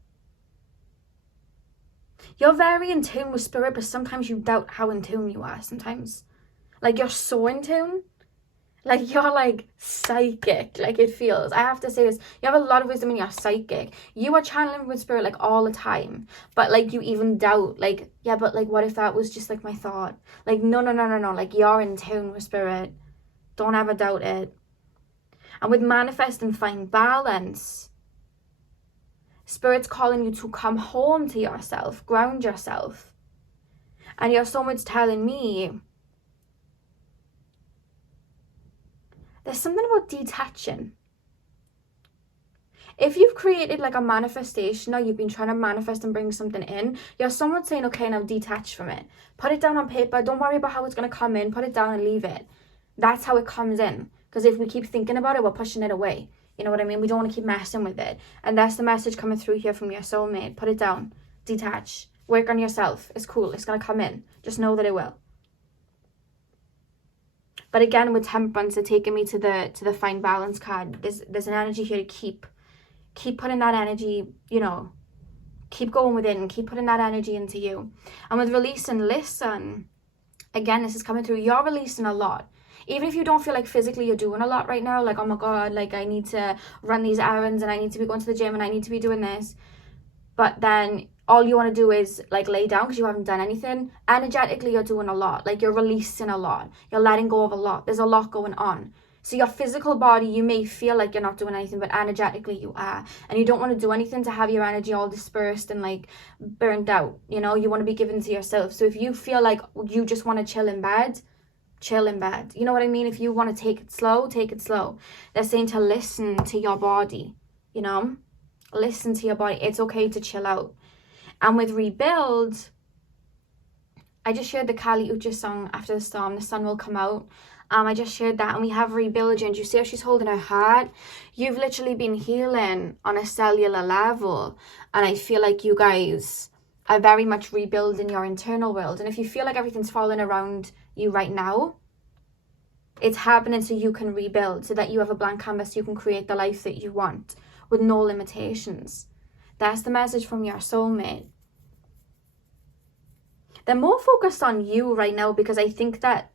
You're very in tune with spirit, but sometimes you doubt how in tune you are sometimes. Like, you're so in tune. Like, you're like psychic, like it feels. I have to say this. You have a lot of wisdom and you're psychic. You are channeling with spirit like all the time. But like, you even doubt, like, yeah, but like, what if that was just like my thought? Like, no. Like, you're in tune with spirit. Don't ever doubt it. And with manifest and find balance, spirit's calling you to come home to yourself, ground yourself. And your soulmate's telling me, there's something about detaching. If you've created like a manifestation, or you've been trying to manifest and bring something in, you're somewhat saying, okay, now detach from it. Put it down on paper. Don't worry about how it's going to come in. Put it down and leave it. That's how it comes in. Because if we keep thinking about it, we're pushing it away. You know what I mean? We don't want to keep messing with it. And that's the message coming through here from your soulmate. Put it down. Detach. Work on yourself. It's cool. It's going to come in. Just know that it will. But again, with Temperance, it's taking me to the Find Balance card. There's an energy here to keep putting that energy, you know, keep going within, keep putting that energy into you. And with Release and Listen, again, this is coming through. You're releasing a lot. Even if you don't feel like physically you're doing a lot right now, like, oh my God, like I need to run these errands and I need to be going to the gym and I need to be doing this. But then all you want to do is like lay down because you haven't done anything. Energetically, you're doing a lot. Like, you're releasing a lot. You're letting go of a lot. There's a lot going on. So your physical body, you may feel like you're not doing anything, but energetically you are. And you don't want to do anything to have your energy all dispersed and like burnt out. You know, you want to be given to yourself. So if you feel like you just want to chill in bed, chill in bed. You know what I mean? If you want to take it slow, take it slow. They're saying to listen to your body, you know? Listen to your body. It's okay to chill out. And with Rebuild, I just shared the Kali Ucha song, After the Storm, the sun will come out. I just shared that, and we have Rebuild. And you see how she's holding her heart? You've literally been healing on a cellular level. And I feel like you guys are very much rebuilding your internal world. And if you feel like everything's falling around you right now, it's happening so you can rebuild, so that you have a blank canvas, you can create the life that you want with no limitations. That's the message from your soulmate. They're more focused on you right now because I think that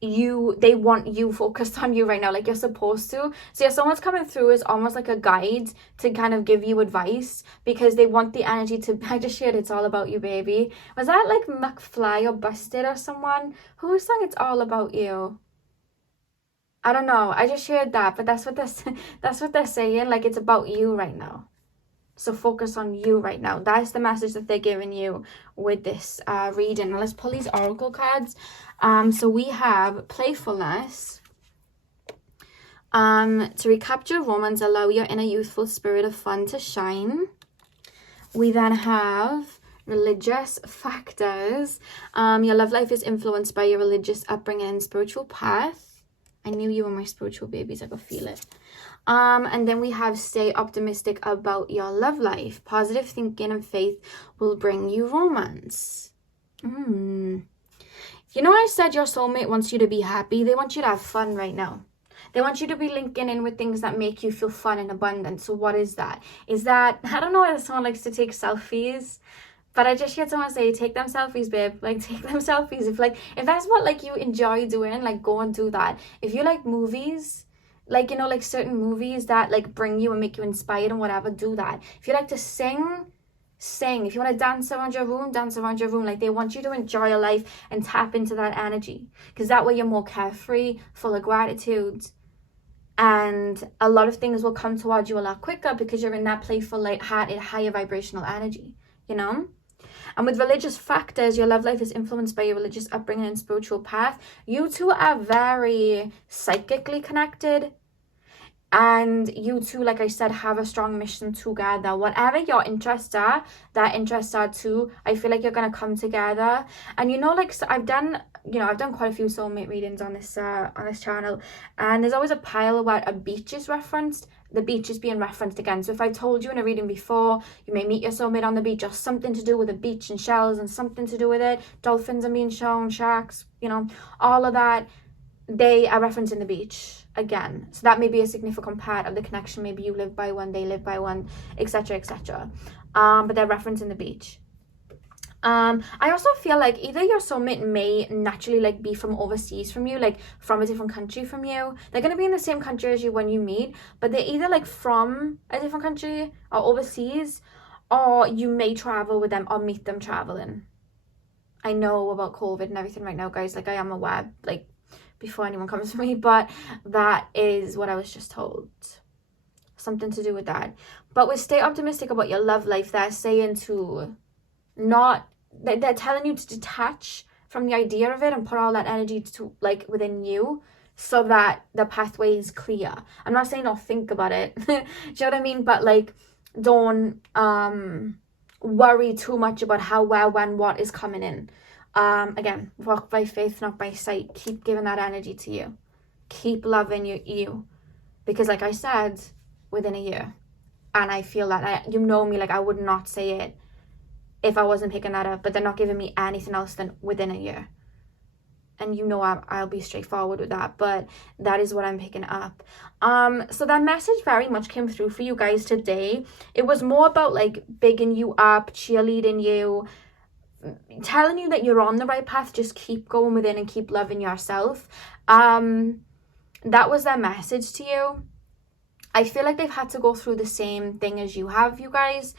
they want you focused on you right now, like you're supposed to. So if someone's coming through is almost like a guide to kind of give you advice because they want the energy to, I just shared It's All About You, Baby. Was that like McFly or Busted or someone? Who sang It's All About You? I don't know. I just shared that, but that's what they're saying. Like, it's about you right now. So focus on you right now. That's the message that they're giving you with this reading. Now let's pull these oracle cards. So we have Playfulness. To recapture romance, allow your inner youthful spirit of fun to shine. We then have Religious Factors. Your love life is influenced by your religious upbringing and spiritual path. I knew you were my spiritual babies. I could feel it. And then we have Stay optimistic about your love life. Positive thinking and faith will bring you romance. You know, I said your soulmate wants you to be happy. They want you to have fun right now. They want you to be linking in with things that make you feel fun and abundant. So what is that? Is that, I don't know if someone likes to take selfies, but I just heard someone say, take them selfies, babe. Like, take them selfies. If that's what, like, you enjoy doing, like, go and do that. If you like movies, like, you know, like certain movies that, like, bring you and make you inspired and whatever, do that. If you like to sing. If you want to dance around your room, dance around your room. Like, they want you to enjoy your life and tap into that energy. Because that way you're more carefree, full of gratitude. And a lot of things will come towards you a lot quicker because you're in that playful, light-hearted, higher vibrational energy, you know? And with Religious Factors, your love life is influenced by your religious upbringing and spiritual path. You two are very psychically connected. And you two, like I said, have a strong mission together. Whatever your interests are, their interests are too. I feel like you're going to come together. And you know, like, so I've done quite a few soulmate readings on this channel. And there's always a pile where a beach is referenced. The beach is being referenced again. So if I told you in a reading before, you may meet your soulmate on the beach, or something to do with the beach and shells and something to do with it. Dolphins are being shown, sharks, you know, all of that. They are referencing the beach again. So that may be a significant part of the connection. Maybe you live by one, they live by one, etc., etc. But they're referencing the beach. I also feel like either your soulmate may naturally like be from overseas from you, like from a different country from you. They're going to be in the same country as you when you meet, but they're either like from a different country or overseas, or you may travel with them or meet them traveling. I know about COVID and everything right now, guys. Like, I am aware, like, before anyone comes for me, but that is what I was just told. Something to do with that. But with Stay optimistic about your love life, they're saying to not, they're telling you to detach from the idea of it and put all that energy to, like, within you, so that the pathway is clear. I'm not saying don't think about it. Do you know what I mean? But, like, don't worry too much about how, where, when, what is coming in. Again, walk by faith, not by sight. Keep giving that energy to you. Keep loving you. Because, like I said, within a year. And I feel that, you know me, like, I would not say it if I wasn't picking that up, but they're not giving me anything else than within a year. And you know I'll be straightforward with that, but that is what I'm picking up. So that message very much came through for you guys today. It was more about like bigging you up, cheerleading you, telling you that you're on the right path. Just keep going within and keep loving yourself. That was their message to you. I feel like they've had to go through the same thing as you have, you guys,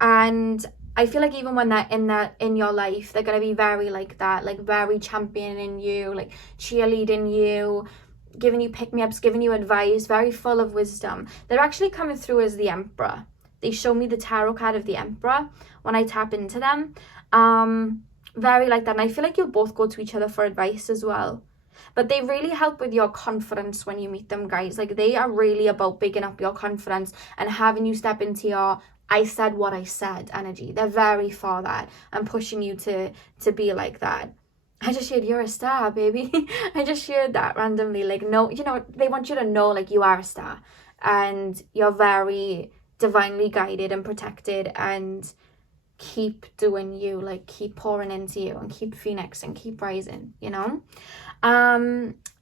and I feel like even when they're in your life, they're gonna be very like that, like very championing you, like cheerleading you, giving you pick-me-ups, giving you advice, very full of wisdom. They're actually coming through as the Emperor. They show me the tarot card of the Emperor when I tap into them. Very like that, and I feel like you'll both go to each other for advice as well. But they really help with your confidence when you meet them, guys. Like, they are really about bigging up your confidence and having you step into your I said what I said energy. They're very for that and pushing you to be like that. I just shared you're a star, baby. I just shared that randomly. Like, no, you know, they want you to know like you are a star and you're very divinely guided and protected, and keep doing you, like keep pouring into you and keep phoenixing, keep rising, you know.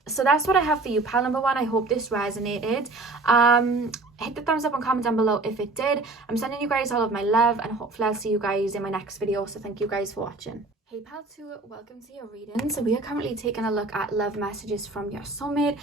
So that's what I have for you, pal number one. I hope this resonated. Hit the thumbs up and comment down below if it did. I'm sending you guys all of my love, and hopefully I'll see you guys in my next video. So thank you guys for watching. Hey pal two, welcome to your reading. So we are currently taking a look at love messages from your soulmate.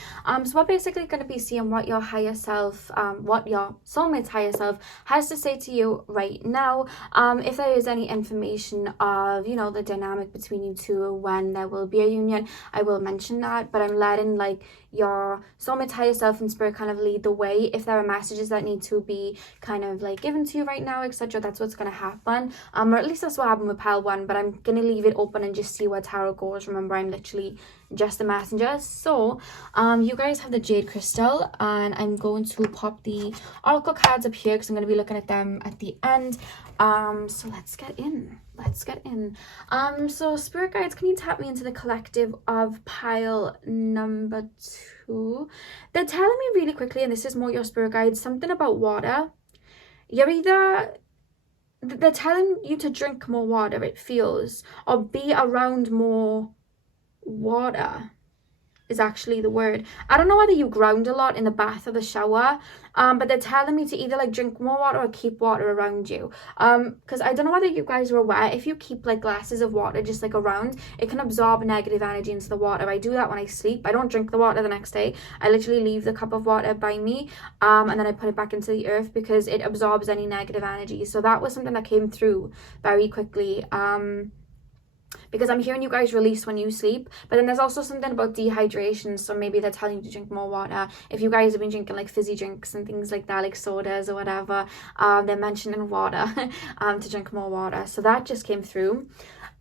So we're basically going to be seeing what your higher self, what your soulmate's higher self has to say to you right now. If there is any information of, you know, the dynamic between you two when there will be a union, I will mention that, but I'm letting like your soulmate's higher self and spirit kind of lead the way. If there are messages that need to be kind of like given to you right now, etc., that's what's going to happen, or at least that's what happened with pal one, but I'm going to leave it open and just see where tarot goes. Remember, I'm literally just the messenger. So you guys have the jade crystal, and I'm going to pop the oracle cards up here because I'm going to be looking at them at the end. So let's get in. So spirit guides, can you tap me into the collective of pile number 2? They're telling me really quickly, and this is more your spirit guides, something about water. They're telling you to drink more water, it feels, or be around more water is actually the word. I don't know whether you ground a lot in the bath or the shower, but they're telling me to either like drink more water or keep water around you, because I don't know whether you guys are aware, if you keep like glasses of water just like around, it can absorb negative energy into the water. I do that when I sleep. I don't drink the water the next day. I literally leave the cup of water by me, and then I put it back into the earth because it absorbs any negative energy. So that was something that came through very quickly, because I'm hearing you guys release when you sleep. But then there's also something about dehydration, so maybe they're telling you to drink more water. If you guys have been drinking like fizzy drinks and things like that, like sodas or whatever, they're mentioning water, to drink more water. So that just came through.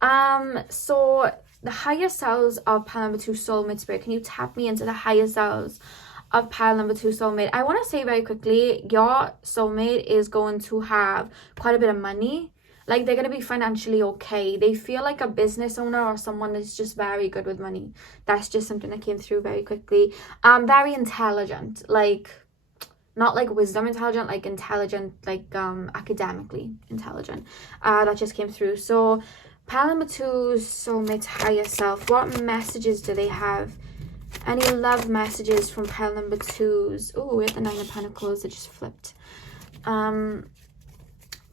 So the higher selves of pile number 2 soulmate spirit, can you tap me into the higher selves of pile number 2 soulmate? I want to say very quickly, your soulmate is going to have quite a bit of money. Like, they're going to be financially okay. They feel like a business owner or someone that's just very good with money. That's just something that came through very quickly. Very intelligent, like, not like wisdom intelligent, like intelligent, like academically intelligent. That just came through. So pile number 2's soulmate's higher self, what messages do they have? Any love messages from pile number 2's? Oh, we have the 9 of Pentacles that just flipped.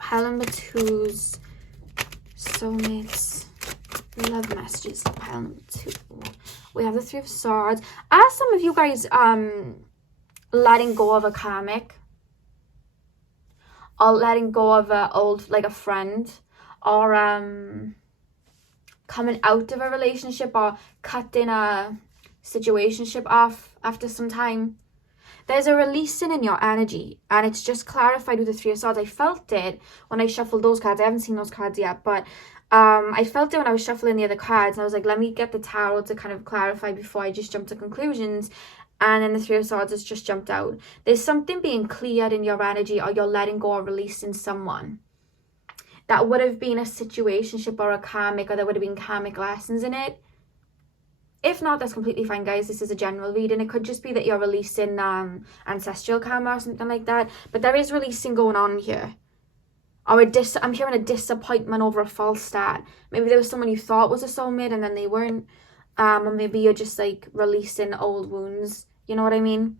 Pile number 2's soulmates love messages. Pile number 2. We have the 3 of Swords. Are some of you guys letting go of a karmic, or letting go of a old, like a friend, or coming out of a relationship, or cutting a situationship off after some time? There's a releasing in your energy, and it's just clarified with the 3 of Swords. I felt it when I shuffled those cards. I haven't seen those cards yet, but I felt it when I was shuffling the other cards, and I was like, let me get the tarot to kind of clarify before I just jump to conclusions. And then the 3 of Swords has just jumped out. There's something being cleared in your energy, or you're letting go or releasing someone that would have been a situationship or a karmic, or there would have been karmic lessons in it. If not, that's completely fine, guys. This is a general reading. It could just be that you're releasing ancestral karma or something like that. But there is releasing going on here or I'm hearing a disappointment over a false start. Maybe there was someone you thought was a soulmate and then they weren't. Or maybe you're just like releasing old wounds. You know what I mean?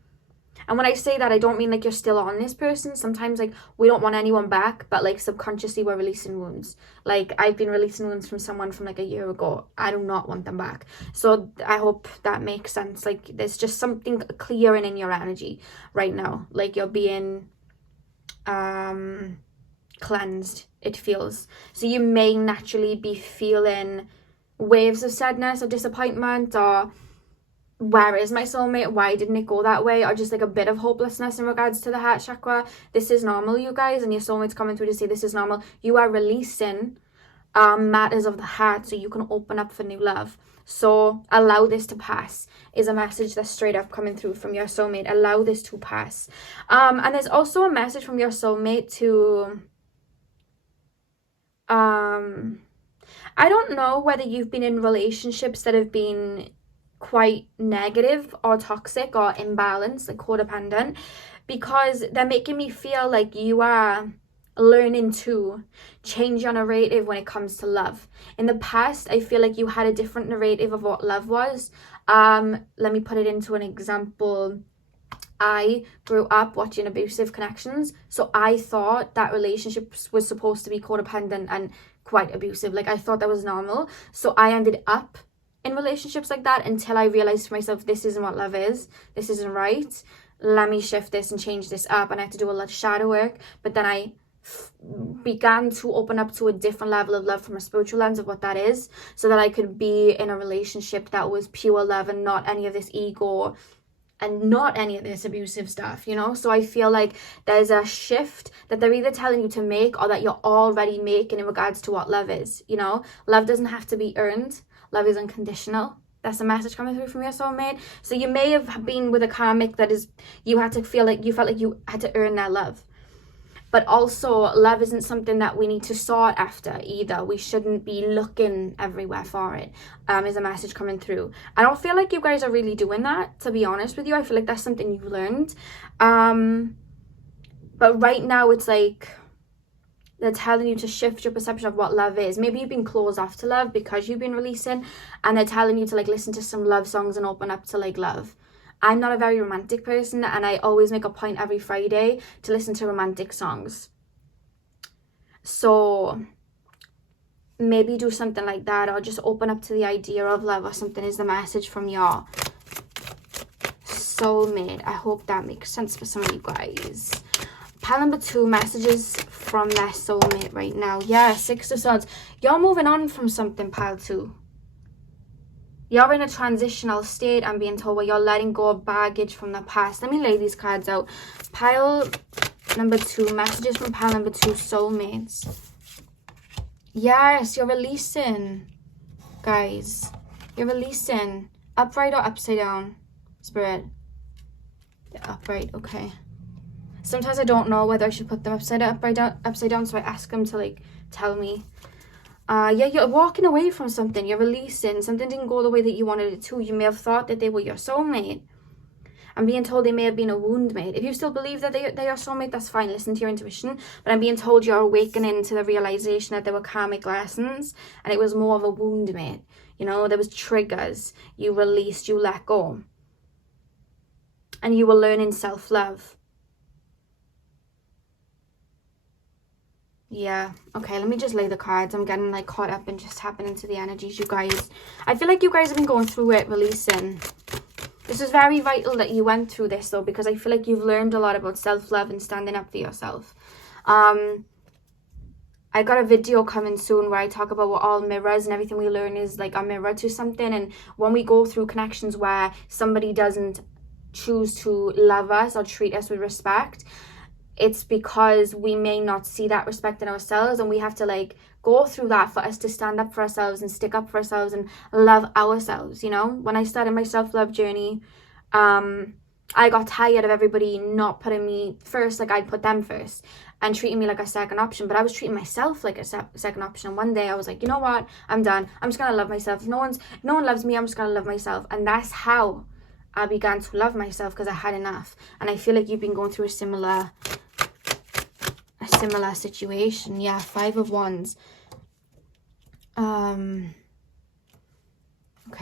And when I say that, I don't mean like you're still on this person. Sometimes like we don't want anyone back, but like subconsciously we're releasing wounds. Like I've been releasing wounds from someone from like a year ago. I do not want them back. So I hope that makes sense. Like there's just something clearing in your energy right now. Like you're being cleansed, it feels. So you may naturally be feeling waves of sadness or disappointment, or where is my soulmate, why didn't it go that way, or just like a bit of hopelessness in regards to the heart chakra. This is normal, you guys, and your soulmate's coming through to say this is normal. You are releasing matters of the heart so you can open up for new love. So allow this to pass is a message that's straight up coming through from your soulmate. Allow this to pass. And there's also a message from your soulmate to I don't know whether you've been in relationships that have been quite negative or toxic or imbalanced, like codependent, because they're making me feel like you are learning to change your narrative when it comes to love. In the past, I feel like you had a different narrative of what love was. Let me put it into an example. I grew up watching abusive connections, so I thought that relationships was supposed to be codependent and quite abusive. Like I thought that was normal, so I ended up in relationships like that until I realized to myself, this isn't what love is. This isn't right. Let me shift this and change this up. And I had to do a lot of shadow work. But then I began to open up to a different level of love from a spiritual lens of what that is, so that I could be in a relationship that was pure love and not any of this ego and not any of this abusive stuff, you know? So I feel like there's a shift that they're either telling you to make or that you're already making in regards to what love is, you know? Love doesn't have to be earned. Love is unconditional. That's a message coming through from your soulmate. So you may have been with a karmic that is, you felt like you had to earn their love. But also, love isn't something that we need to sought after either. We shouldn't be looking everywhere for it, is a message coming through. I don't feel like you guys are really doing that, to be honest with you. I feel like that's something you've learned. But right now, it's like they're telling you to shift your perception of what love is. Maybe you've been closed off to love because you've been releasing, and they're telling you to like listen to some love songs and open up to like love. I'm not a very romantic person, and I always make a point every Friday to listen to romantic songs. So maybe do something like that, or just open up to the idea of love or something is the message from your soulmate. I hope that makes sense for some of you guys. Pile number 2, messages from their soulmate right now. Yeah, 6 of Swords. You're moving on from something, pile 2. You're in a transitional state, I'm being told, where you're letting go of baggage from the past. Let me lay these cards out. Pile number 2, messages from pile number 2, soulmates. Yes, you're releasing, guys. You're releasing. Upright or upside down, Spirit? Yeah, upright, okay. Sometimes I don't know whether I should put them upside down, so I ask them to like tell me. Yeah, you're walking away from something. You're releasing. Something didn't go the way that you wanted it to. You may have thought that they were your soulmate. I'm being told they may have been a wound mate. If you still believe that they're your soulmate, that's fine. Listen to your intuition. But I'm being told you're awakening to the realization that there were karmic lessons and it was more of a wound mate. You know, there was triggers. You released, you let go. And you were learning self-love. Yeah, okay, let me just lay the cards. I'm getting like caught up and just tapping into the energies, you guys. I feel like you guys have been going through it, releasing. This is very vital that you went through this though, because I feel like you've learned a lot about self-love and standing up for yourself. I got a video coming soon where I talk about what all mirrors and everything we learn is like a mirror to something. And when we go through connections where somebody doesn't choose to love us or treat us with respect, it's because we may not see that respect in ourselves, and we have to like go through that for us to stand up for ourselves and stick up for ourselves and love ourselves, you know? When I started my self-love journey, I got tired of everybody not putting me first, like I'd put them first, and treating me like a second option. But I was treating myself like a second option. And one day I was like, you know what? I'm done. I'm just gonna love myself. If no one loves me, I'm just gonna love myself. And that's how I began to love myself, because I had enough. And I feel like you've been going through a similar similar situation. Yeah, 5 of Wands. Okay,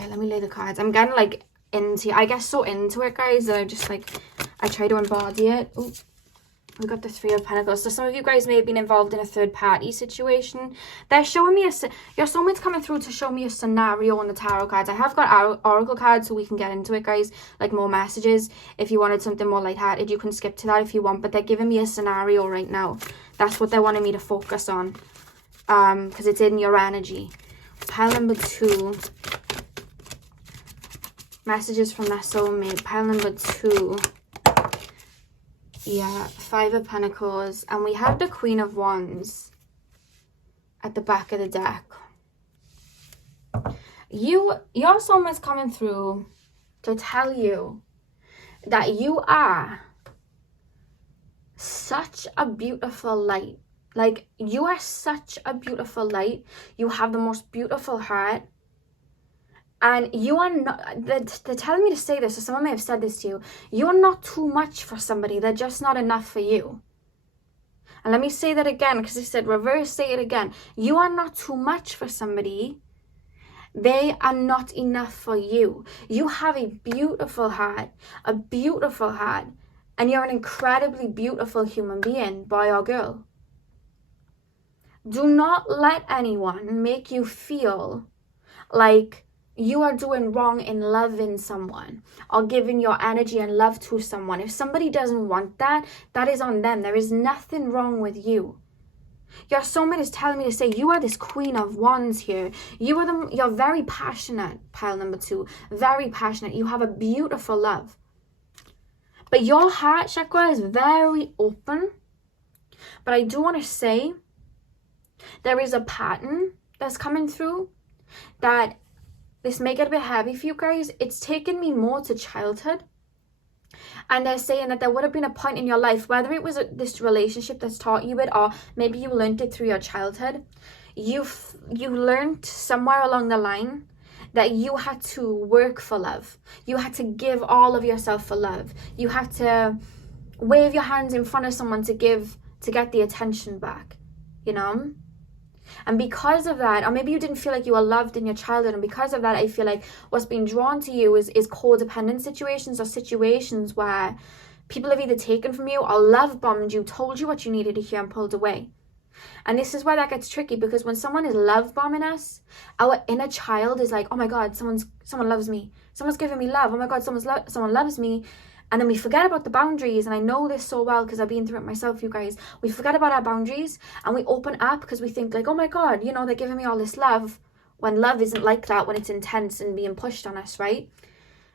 let me lay the cards. I'm getting like into, I guess, so into it, guys, that I just like, I try to embody it. Oh, we got the 3 of Pentacles. So some of you guys may have been involved in a third party situation. They're showing me your soulmate's coming through to show me a scenario on the tarot cards. I have got oracle cards, so we can get into it, guys, like more messages. If you wanted something more lighthearted, you can skip to that if you want, but they're giving me a scenario right now. That's what they're wanting me to focus on, because it's in your energy. Pile number 2, messages from that soulmate. Pile number 2, yeah, 5 of Pentacles, and we have the Queen of Wands at the back of the deck. Your soulmate's coming through to tell you that you are such a beautiful light. Like, you are such a beautiful light. You have the most beautiful heart. And you are not, they're telling me to say this, so someone may have said this to you. You're not too much for somebody. They're just not enough for you. And let me say that again, because they said reverse, say it again. You are not too much for somebody. They are not enough for you. You have a beautiful heart, and you're an incredibly beautiful human being, boy or girl. Do not let anyone make you feel like you are doing wrong in loving someone or giving your energy and love to someone. If somebody doesn't want that, that is on them. There is nothing wrong with you. Your soulmate is telling me to say you are this Queen of Wands here. You're very passionate, pile number 2. Very passionate. You have a beautiful love. But your heart chakra is very open. But I do want to say there is a pattern that's coming through that this may get a bit heavy for you guys. It's taken me more to childhood. And they're saying that there would have been a point in your life, whether it was this relationship that's taught you it, or maybe you learned it through your childhood. You learned somewhere along the line that you had to work for love. You had to give all of yourself for love. You had to wave your hands in front of someone to get the attention back, you know? And because of that, or maybe you didn't feel like you were loved in your childhood, and because of that, I feel like what's being drawn to you is codependent situations, or situations where people have either taken from you or love bombed you, told you what you needed to hear and pulled away. And this is where that gets tricky, because when someone is love bombing us, our inner child is like, oh my God, someone loves me. Someone's giving me love. Oh my God, someone loves me. And then we forget about the boundaries. And I know this so well because I've been through it myself, you guys. We forget about our boundaries and we open up because we think like, oh my God, you know, they're giving me all this love, when love isn't like that, when it's intense and being pushed on us, right?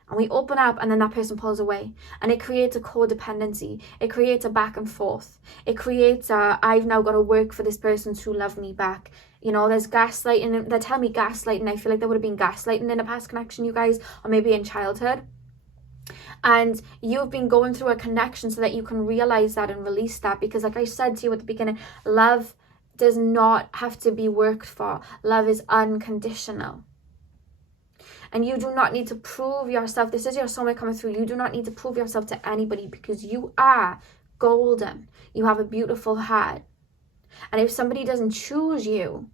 And we open up and then that person pulls away. And it creates a codependency. It creates a back and forth. It creates I've now got to work for this person to love me back. You know, there's gaslighting. They tell me gaslighting. I feel like there would have been gaslighting in a past connection, you guys, or maybe in childhood. And you've been going through a connection so that you can realize that and release that. Because like I said to you at the beginning, love does not have to be worked for. Love is unconditional. And you do not need to prove yourself. This is your soulmate coming through. You do not need to prove yourself to anybody, because you are golden. You have a beautiful heart. And if somebody doesn't choose you,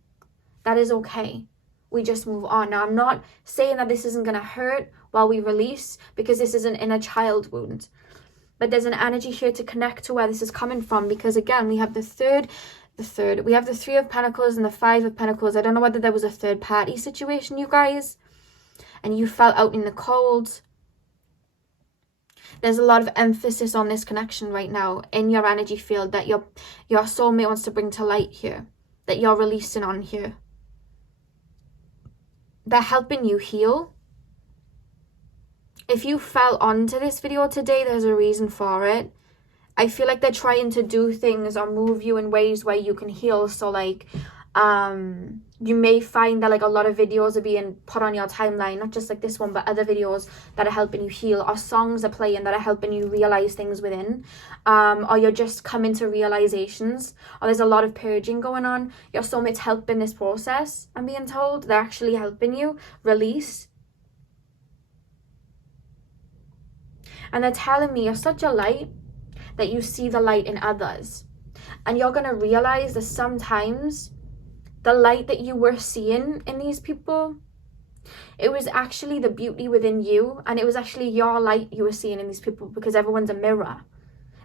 that is okay. We just move on. Now, I'm not saying that this isn't going to hurt while we release, because this is an inner child wound. But there's an energy here to connect to where this is coming from, because again, we have we have the 3 of Pentacles and the 5 of Pentacles. I don't know whether there was a third party situation, you guys, and you felt out in the cold. There's a lot of emphasis on this connection right now in your energy field that your soulmate wants to bring to light here, that you're releasing on here. They're helping you heal. If you fell onto this video today, there's a reason for it. I feel like they're trying to do things or move you in ways where you can heal. So like, you may find that like a lot of videos are being put on your timeline, not just like this one, but other videos that are helping you heal, or songs are playing that are helping you realize things within, or you're just coming to realizations, or there's a lot of purging going on. Your soulmate's helping this process. I'm being told they're actually helping you release. And they're telling me you're such a light that you see the light in others. And you're going to realize that sometimes the light that you were seeing in these people, it was actually the beauty within you, and it was actually your light you were seeing in these people, because everyone's a mirror.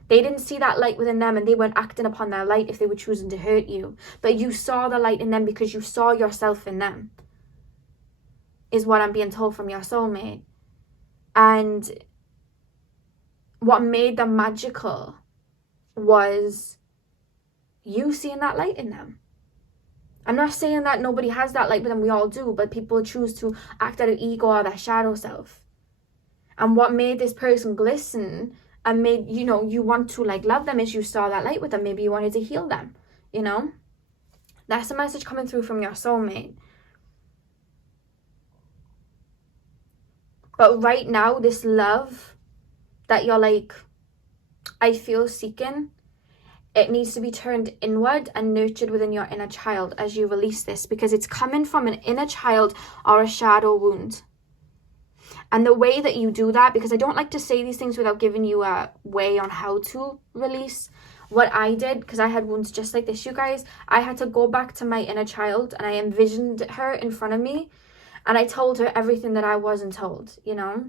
They didn't see that light within them, and they weren't acting upon their light if they were choosing to hurt you. But you saw the light in them because you saw yourself in them, is what I'm being told from your soulmate. And what made them magical was you seeing that light in them. I'm not saying that nobody has that light within them, we all do, but people choose to act out of ego or their shadow self. And what made this person glisten and made, you know, you want to like love them is you saw that light with them. Maybe you wanted to heal them, you know. That's a message coming through from your soulmate. But right now, this love that you're like, I feel seeking, it needs to be turned inward and nurtured within your inner child as you release this, because it's coming from an inner child or a shadow wound. And the way that you do that, because I don't like to say these things without giving you a way on how to release. What I did, because I had wounds just like this, you guys, I had to go back to my inner child, and I envisioned her in front of me, and I told her everything that I wasn't told, you know.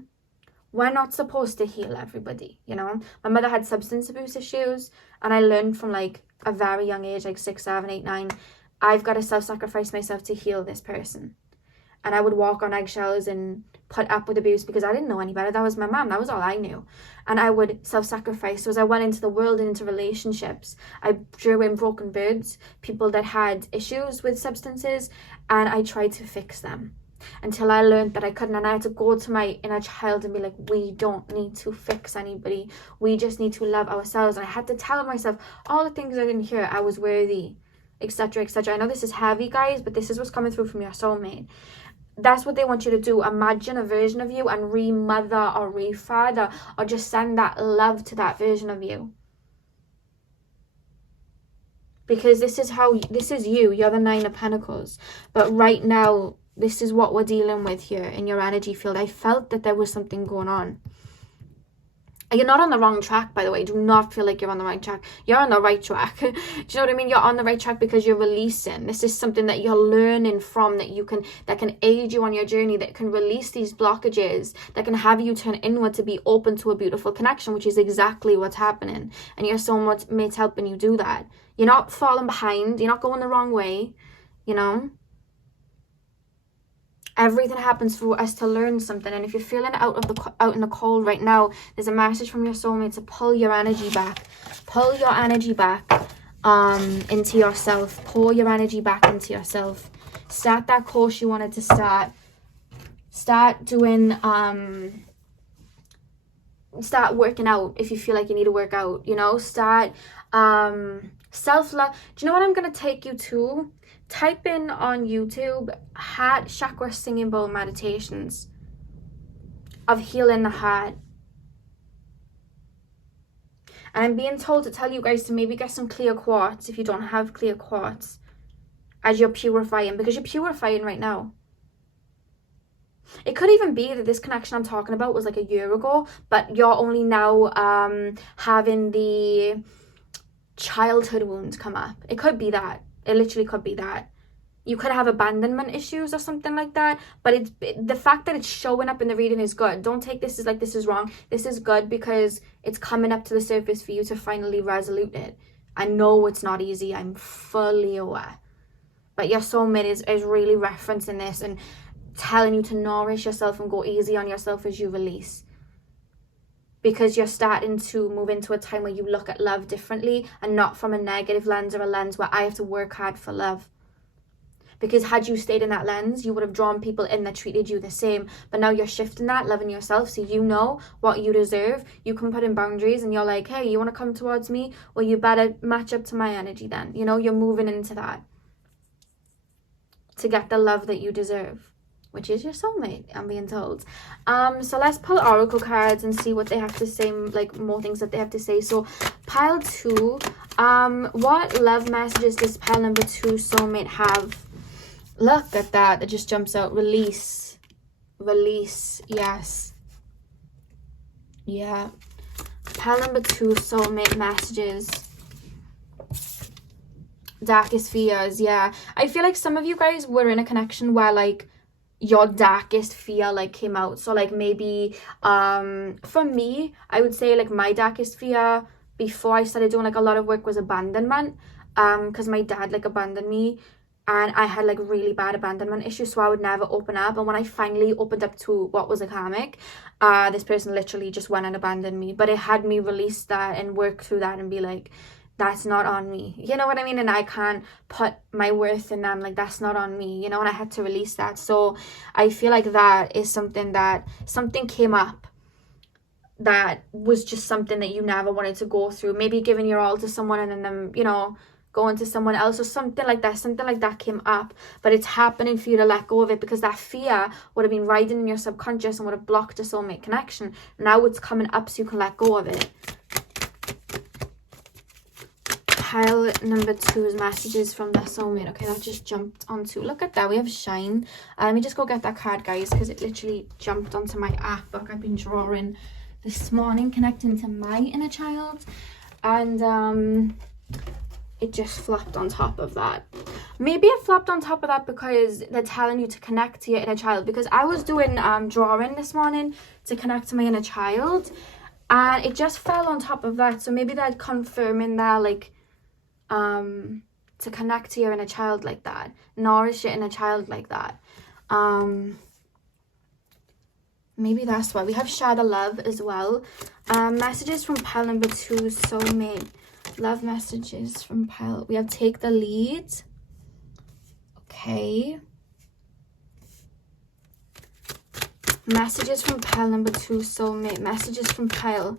We're not supposed to heal everybody, you know. My mother had substance abuse issues, and I learned from like a very young age, like 6, 7, 8, 9, I've got to self-sacrifice myself to heal this person. And I would walk on eggshells and put up with abuse because I didn't know any better. That was my mom. That was all I knew. And I would self-sacrifice. So as I went into the world and into relationships, I drew in broken birds, people that had issues with substances, and I tried to fix them until I learned that I couldn't. And I had to go to my inner child and be like, we don't need to fix anybody. We just need to love ourselves. And I had to tell myself all the things I didn't hear. I was worthy, etc., etc. I know this is heavy, guys, but this is what's coming through from your soulmate. That's what they want you to do. Imagine a version of you and remother or refather, or just send that love to that version of you. Because this is you. You're the 9 of Pentacles. But right now, this is what we're dealing with here in your energy field. I felt that there was something going on. You're not on the wrong track, by the way. Do not feel like you're on the right track. You're on the right track. Do you know what I mean? You're on the right track because you're releasing. This is something that you're learning from, that can aid you on your journey, that can release these blockages, that can have you turn inward to be open to a beautiful connection, which is exactly what's happening. And your soulmate's helping you do that. You're not falling behind. You're not going the wrong way, you know? Everything happens for us to learn something. And if you're feeling out in the cold right now, there's a message from your soulmate to pull your energy back. Pull your energy back into yourself. Pour your energy back into yourself. Start that course you wanted to start. Start doing, start working out if you feel like you need to work out, you know. Start self-love. Do you know what I'm going to take you to? Type in on YouTube heart chakra singing bowl meditations of healing the heart. And I'm being told to tell you guys to maybe get some clear quartz if you don't have clear quartz as you're purifying, because you're purifying right now. It could even be that this connection I'm talking about was like a year ago, but you're only now having the childhood wounds come up. It could be that. It literally could be that. You could have abandonment issues or something like that. But the fact that it's showing up in the reading is good. Don't take this as like this is wrong. This is good because it's coming up to the surface for you to finally resolute it. I know it's not easy. I'm fully aware. But your soulmate is really referencing this and telling you to nourish yourself and go easy on yourself as you release. Because you're starting to move into a time where you look at love differently and not from a negative lens or a lens where I have to work hard for love. Because had you stayed in that lens, you would have drawn people in that treated you the same. But now you're shifting that, loving yourself, so you know what you deserve. You can put in boundaries and you're like, hey, you want to come towards me? Well, you better match up to my energy then. You know, you're moving into that to get the love that you deserve, which is your soulmate, I'm being told. So let's pull oracle cards and see what they have to say, like more things that they have to say. So pile 2, what love messages does pile number 2 soulmate have? Look at that, that just jumps out. Release, yes, yeah. Pile number 2 soulmate messages. Darkest fears, yeah. I feel like some of you guys were in a connection where like your darkest fear like came out. So like maybe for me, I would say like my darkest fear before I started doing like a lot of work was abandonment, because my dad like abandoned me, and I had like really bad abandonment issues, so I would never open up. And when I finally opened up to what was a karmic, this person literally just went and abandoned me. But it had me release that and work through that and be like, that's not on me, you know what I mean? And I can't put my worth in them, like that's not on me, you know. And I had to release that. So I feel like that is something came up that was just something that you never wanted to go through, maybe giving your all to someone and then them, you know, going to someone else or something like that came up. But it's happening for you to let go of it, because that fear would have been riding in your subconscious and would have blocked a soulmate connection. Now it's coming up so you can let go of it. Pile number 2 is messages from the soulmate. Okay, that just jumped onto, look at that, we have shine. Let me just go get that card, guys, because it literally jumped onto my app book I've been drawing this morning, connecting to my inner child, and it just flopped on top of that. Maybe it flopped on top of that because they're telling you to connect to your inner child, because I was doing drawing this morning to connect to my inner child, and it just fell on top of that. So maybe they're confirming that, like, to connect to your inner child like that, nourish your inner child like that. Maybe that's why we have share the love as well. Messages from pile number 2, soulmate. Love messages from pile. We have take the lead. Okay. Messages from pile number 2, soulmate. Messages from pile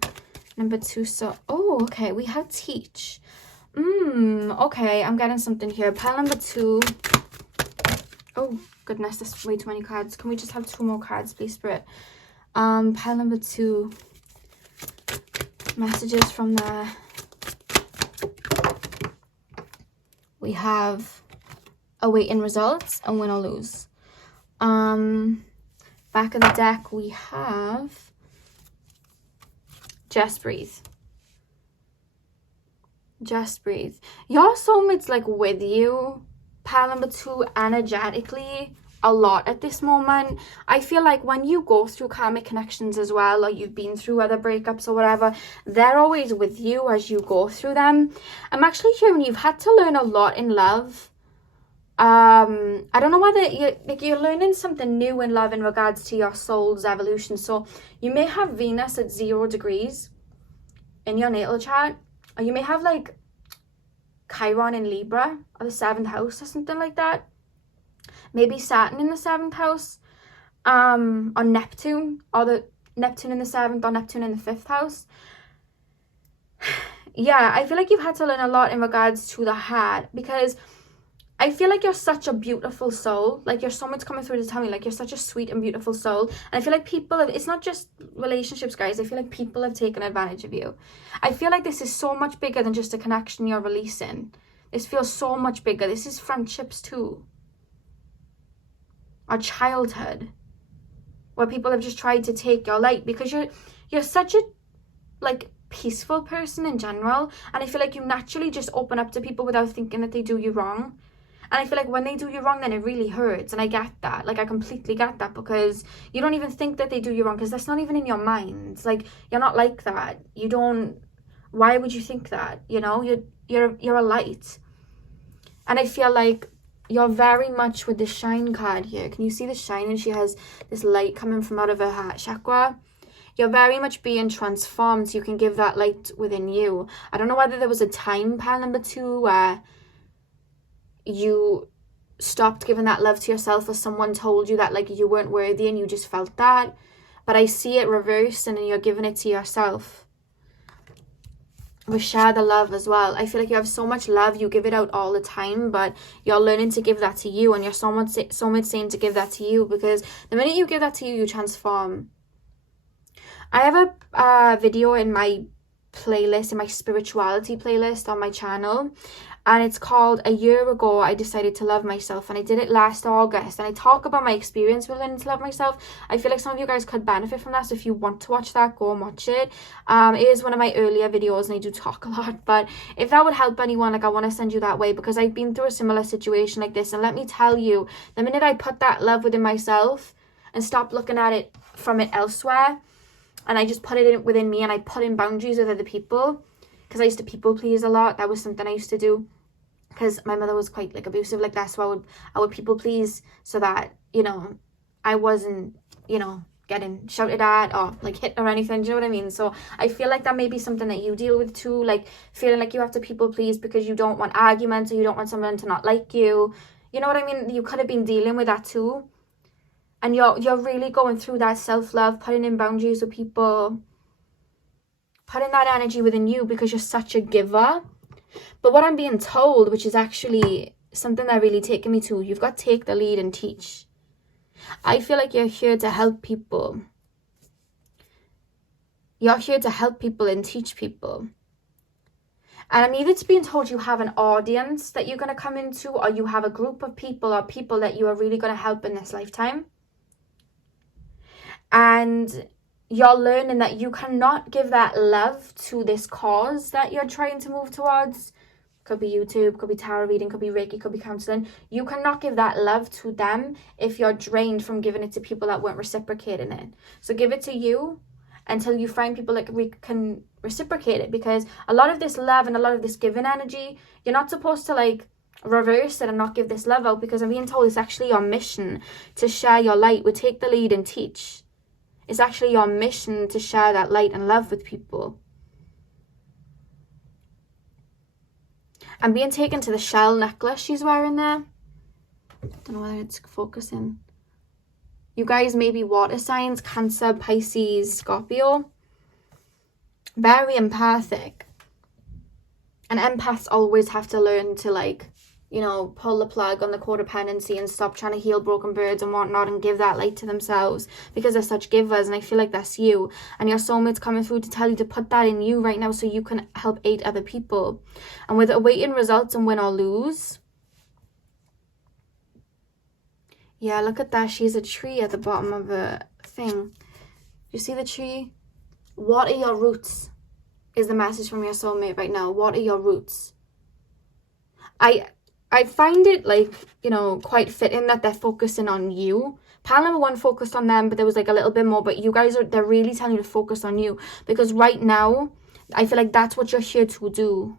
number 2, oh, okay, we have teach. Okay, I'm getting something here. Pile number 2. Oh goodness, there's way too many cards. Can we just have 2 more cards, please, Spirit? Pile number 2. Messages from there. We have awaiting results and win or lose. Back of the deck we have just breathe. Just breathe. Your soulmate's like with you, pile number 2, energetically a lot at this moment. I feel like when you go through karmic connections as well, or you've been through other breakups or whatever, they're always with you as you go through them. I'm actually hearing you've had to learn a lot in love. I don't know whether you're learning something new in love in regards to your soul's evolution. So you may have Venus at 0 degrees in your natal chart, or you may have like Chiron in Libra or the 7th house or something like that. Maybe Saturn in the 7th house, or Neptune, or the Neptune in the 7th, or Neptune in the 5th house. Yeah, I feel like you've had to learn a lot in regards to the heart, because I feel like you're such a beautiful soul. Like, your soulmate's coming through to tell me, like, you're such a sweet and beautiful soul. And I feel like people have, it's not just relationships, guys. I feel like people have taken advantage of you. I feel like this is so much bigger than just a connection you're releasing. This feels so much bigger. This is friendships too. Our childhood, where people have just tried to take your light, because you're such a like peaceful person in general, and I feel like you naturally just open up to people without thinking that they do you wrong. And I feel like when they do you wrong, then it really hurts, and I get that. Like, I completely get that, because you don't even think that they do you wrong, because that's not even in your mind. Like, you're not like that. You don't, why would you think that? You know, you're a light. And I feel like you're very much with the shine card here. Can you see the shine? And she has this light coming from out of her heart chakra. You're very much being transformed, so you can give that light within you. I don't know whether there was a time, pile number 2, where you stopped giving that love to yourself, or someone told you that like you weren't worthy and you just felt that. But I see it reversed, and you're giving it to yourself. We share the love as well. I feel like you have so much love, you give it out all the time, but you're learning to give that to you, and your soulmate's saying to give that to you, because the minute you give that to you, you transform. I have a video in my playlist, in my spirituality playlist on my channel, and it's called A Year Ago I Decided to Love Myself, and I did it last August, and I talk about my experience with learning to love myself. I feel like some of you guys could benefit from that, so if you want to watch that, go and watch it. It is one of my earlier videos, and I do talk a lot, but if that would help anyone, like, I want to send you that way, because I've been through a similar situation like this, and let me tell you, the minute I put that love within myself and stop looking at it from it elsewhere, and I just put it in within me, and I put in boundaries with other people, because I used to people please a lot. That was something I used to do, because my mother was quite, like, abusive like that, so I would people please so that, you know, I wasn't, you know, getting shouted at or, like, hit or anything. Do you know what I mean? So I feel like that may be something that you deal with too, like, feeling like you have to people please because you don't want arguments, or you don't want someone to not like you. You know what I mean? You could have been dealing with that too, and you're really going through that self-love, putting in boundaries with people, putting that energy within you, because you're such a giver. But what I'm being told, which is actually something that really taken me to, you've got to take the lead and teach. I feel like you're here to help people. You're here to help people and teach people. And I'm either being told you have an audience that you're going to come into, or you have a group of people or people that you are really going to help in this lifetime. And you're learning that you cannot give that love to this cause that you're trying to move towards. Could be YouTube, could be tarot reading, could be Reiki, could be counseling. You cannot give that love to them if you're drained from giving it to people that weren't reciprocating it. So give it to you until you find people that can reciprocate it, because a lot of this love and a lot of this giving energy, you're not supposed to, like, reverse it and not give this love out, because I'm being told it's actually your mission to share your light. We take the lead and teach. It's actually your mission to share that light and love with people. I'm being taken to the shell necklace she's wearing there. I don't know whether it's focusing. You guys may be water signs, Cancer, Pisces, Scorpio. Very empathic. And empaths always have to learn to, like, you know, pull the plug on the codependency and stop trying to heal broken birds and whatnot, and give that light to themselves, because they're such givers. And I feel like that's you, and your soulmate's coming through to tell you to put that in you right now, so you can help aid other people. And with awaiting results and win or lose, yeah, look at that. She's a tree at the bottom of a thing. You see the tree? What are your roots? Is the message from your soulmate right now. What are your roots? I find it, like, you know, quite fitting that they're focusing on you. Pile number one focused on them, but there was, like, a little bit more. But you guys they're really telling you to focus on you, because right now, I feel like that's what you're here to do.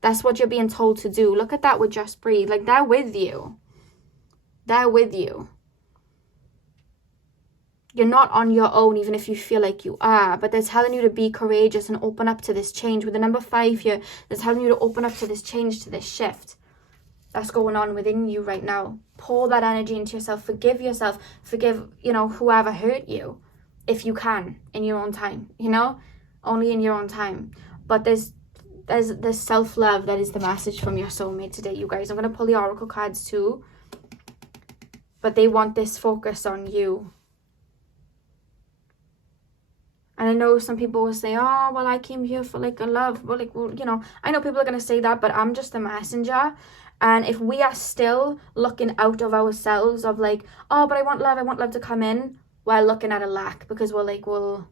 That's what you're being told to do. Look at that with Just Breathe. Like, they're with you. They're with you. You're not on your own, even if you feel like you are. But they're telling you to be courageous and open up to this change. With the number 5 here, they're telling you to open up to this change, to this shift that's going on within you right now. Pour that energy into yourself. Forgive yourself. Forgive, you know, whoever hurt you, if you can, in your own time, you know, only in your own time. But there's self-love that is the message from your soulmate today, you guys. I'm going to pull the oracle cards too, but they want this focus on you. And I know some people will say, oh, well, I came here for, like, a love. Well, like, well, you know, I know people are going to say that, but I'm just a messenger. And if we are still looking out of ourselves of, like, oh, but I want love to come in, we're looking at a lack, because we're like, well,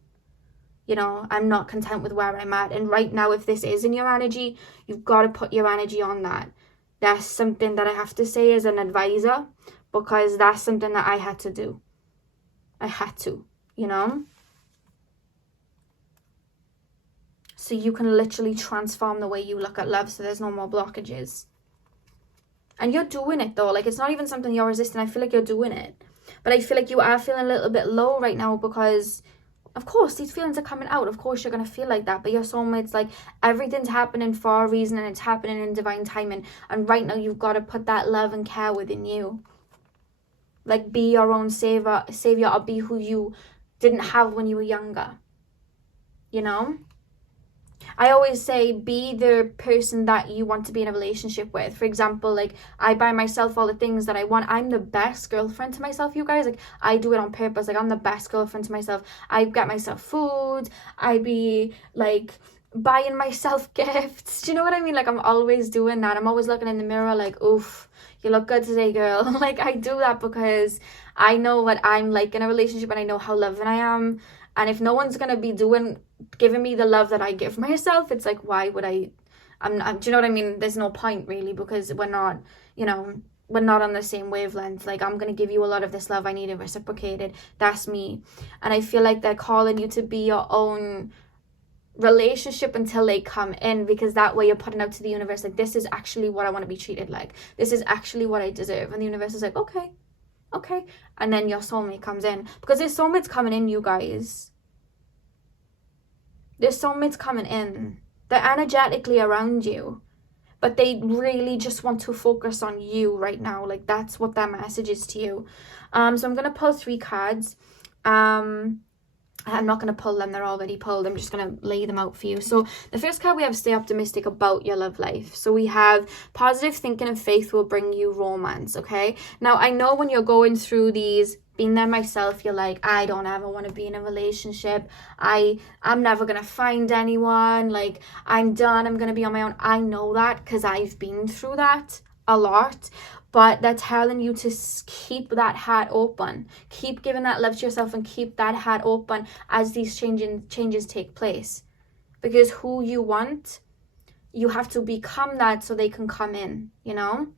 you know, I'm not content with where I'm at. And right now, if this is in your energy, you've got to put your energy on that. That's something that I have to say as an advisor, because that's something that I had to do. I had to, you know. So you can literally transform the way you look at love, so there's no more blockages. And you're doing it, though. Like, it's not even something you're resisting. I feel like you're doing it. But I feel like you are feeling a little bit low right now, because, of course, these feelings are coming out. Of course, you're going to feel like that. But your soulmate's like, everything's happening for a reason, and it's happening in divine timing. And right now, you've got to put that love and care within you. Like, be your own savior, or be who you didn't have when you were younger. You know? I always say, be the person that you want to be in a relationship with. For example, like, I buy myself all the things that I want. I'm the best girlfriend to myself, you guys. Like, I do it on purpose. Like, I'm the best girlfriend to myself. I get myself food. I be, like, buying myself gifts. Do you know what I mean? Like, I'm always doing that. I'm always looking in the mirror like, oof, you look good today, girl. Like, I do that because I know what I'm like in a relationship, and I know how loving I am. And if no one's gonna be giving me the love that I give myself, it's like, why would I? Do you know what I mean? There's no point really, because we're not, we're not on the same wavelength. Like, I'm gonna give you a lot of this love, I need it reciprocated. That's me. And I feel like they're calling you to be your own relationship until they come in, because that way you're putting out to the universe, like, this is actually what I want to be treated like, this is actually what I deserve. And the universe is like, okay. And then your soulmate comes in, because there's soulmates coming in, you guys. There's soulmates coming in. They're energetically around you, but they really just want to focus on you right now. Like, that's what their message is to you. So I'm gonna pull 3 cards. I'm not going to pull them, they're already pulled. I'm just going to lay them out for you. So the first card we have, stay optimistic about your love life. So we have positive thinking and faith will bring you romance, okay? Now, I know when you're going through these, being there myself, you're like, I don't ever want to be in a relationship. I'm never going to find anyone. Like, I'm done. I'm going to be on my own. I know that because I've been through that a lot. But they're telling you to keep that heart open. Keep giving that love to yourself and keep that heart open as these changes take place. Because who you want, you have to become that so they can come in, you know?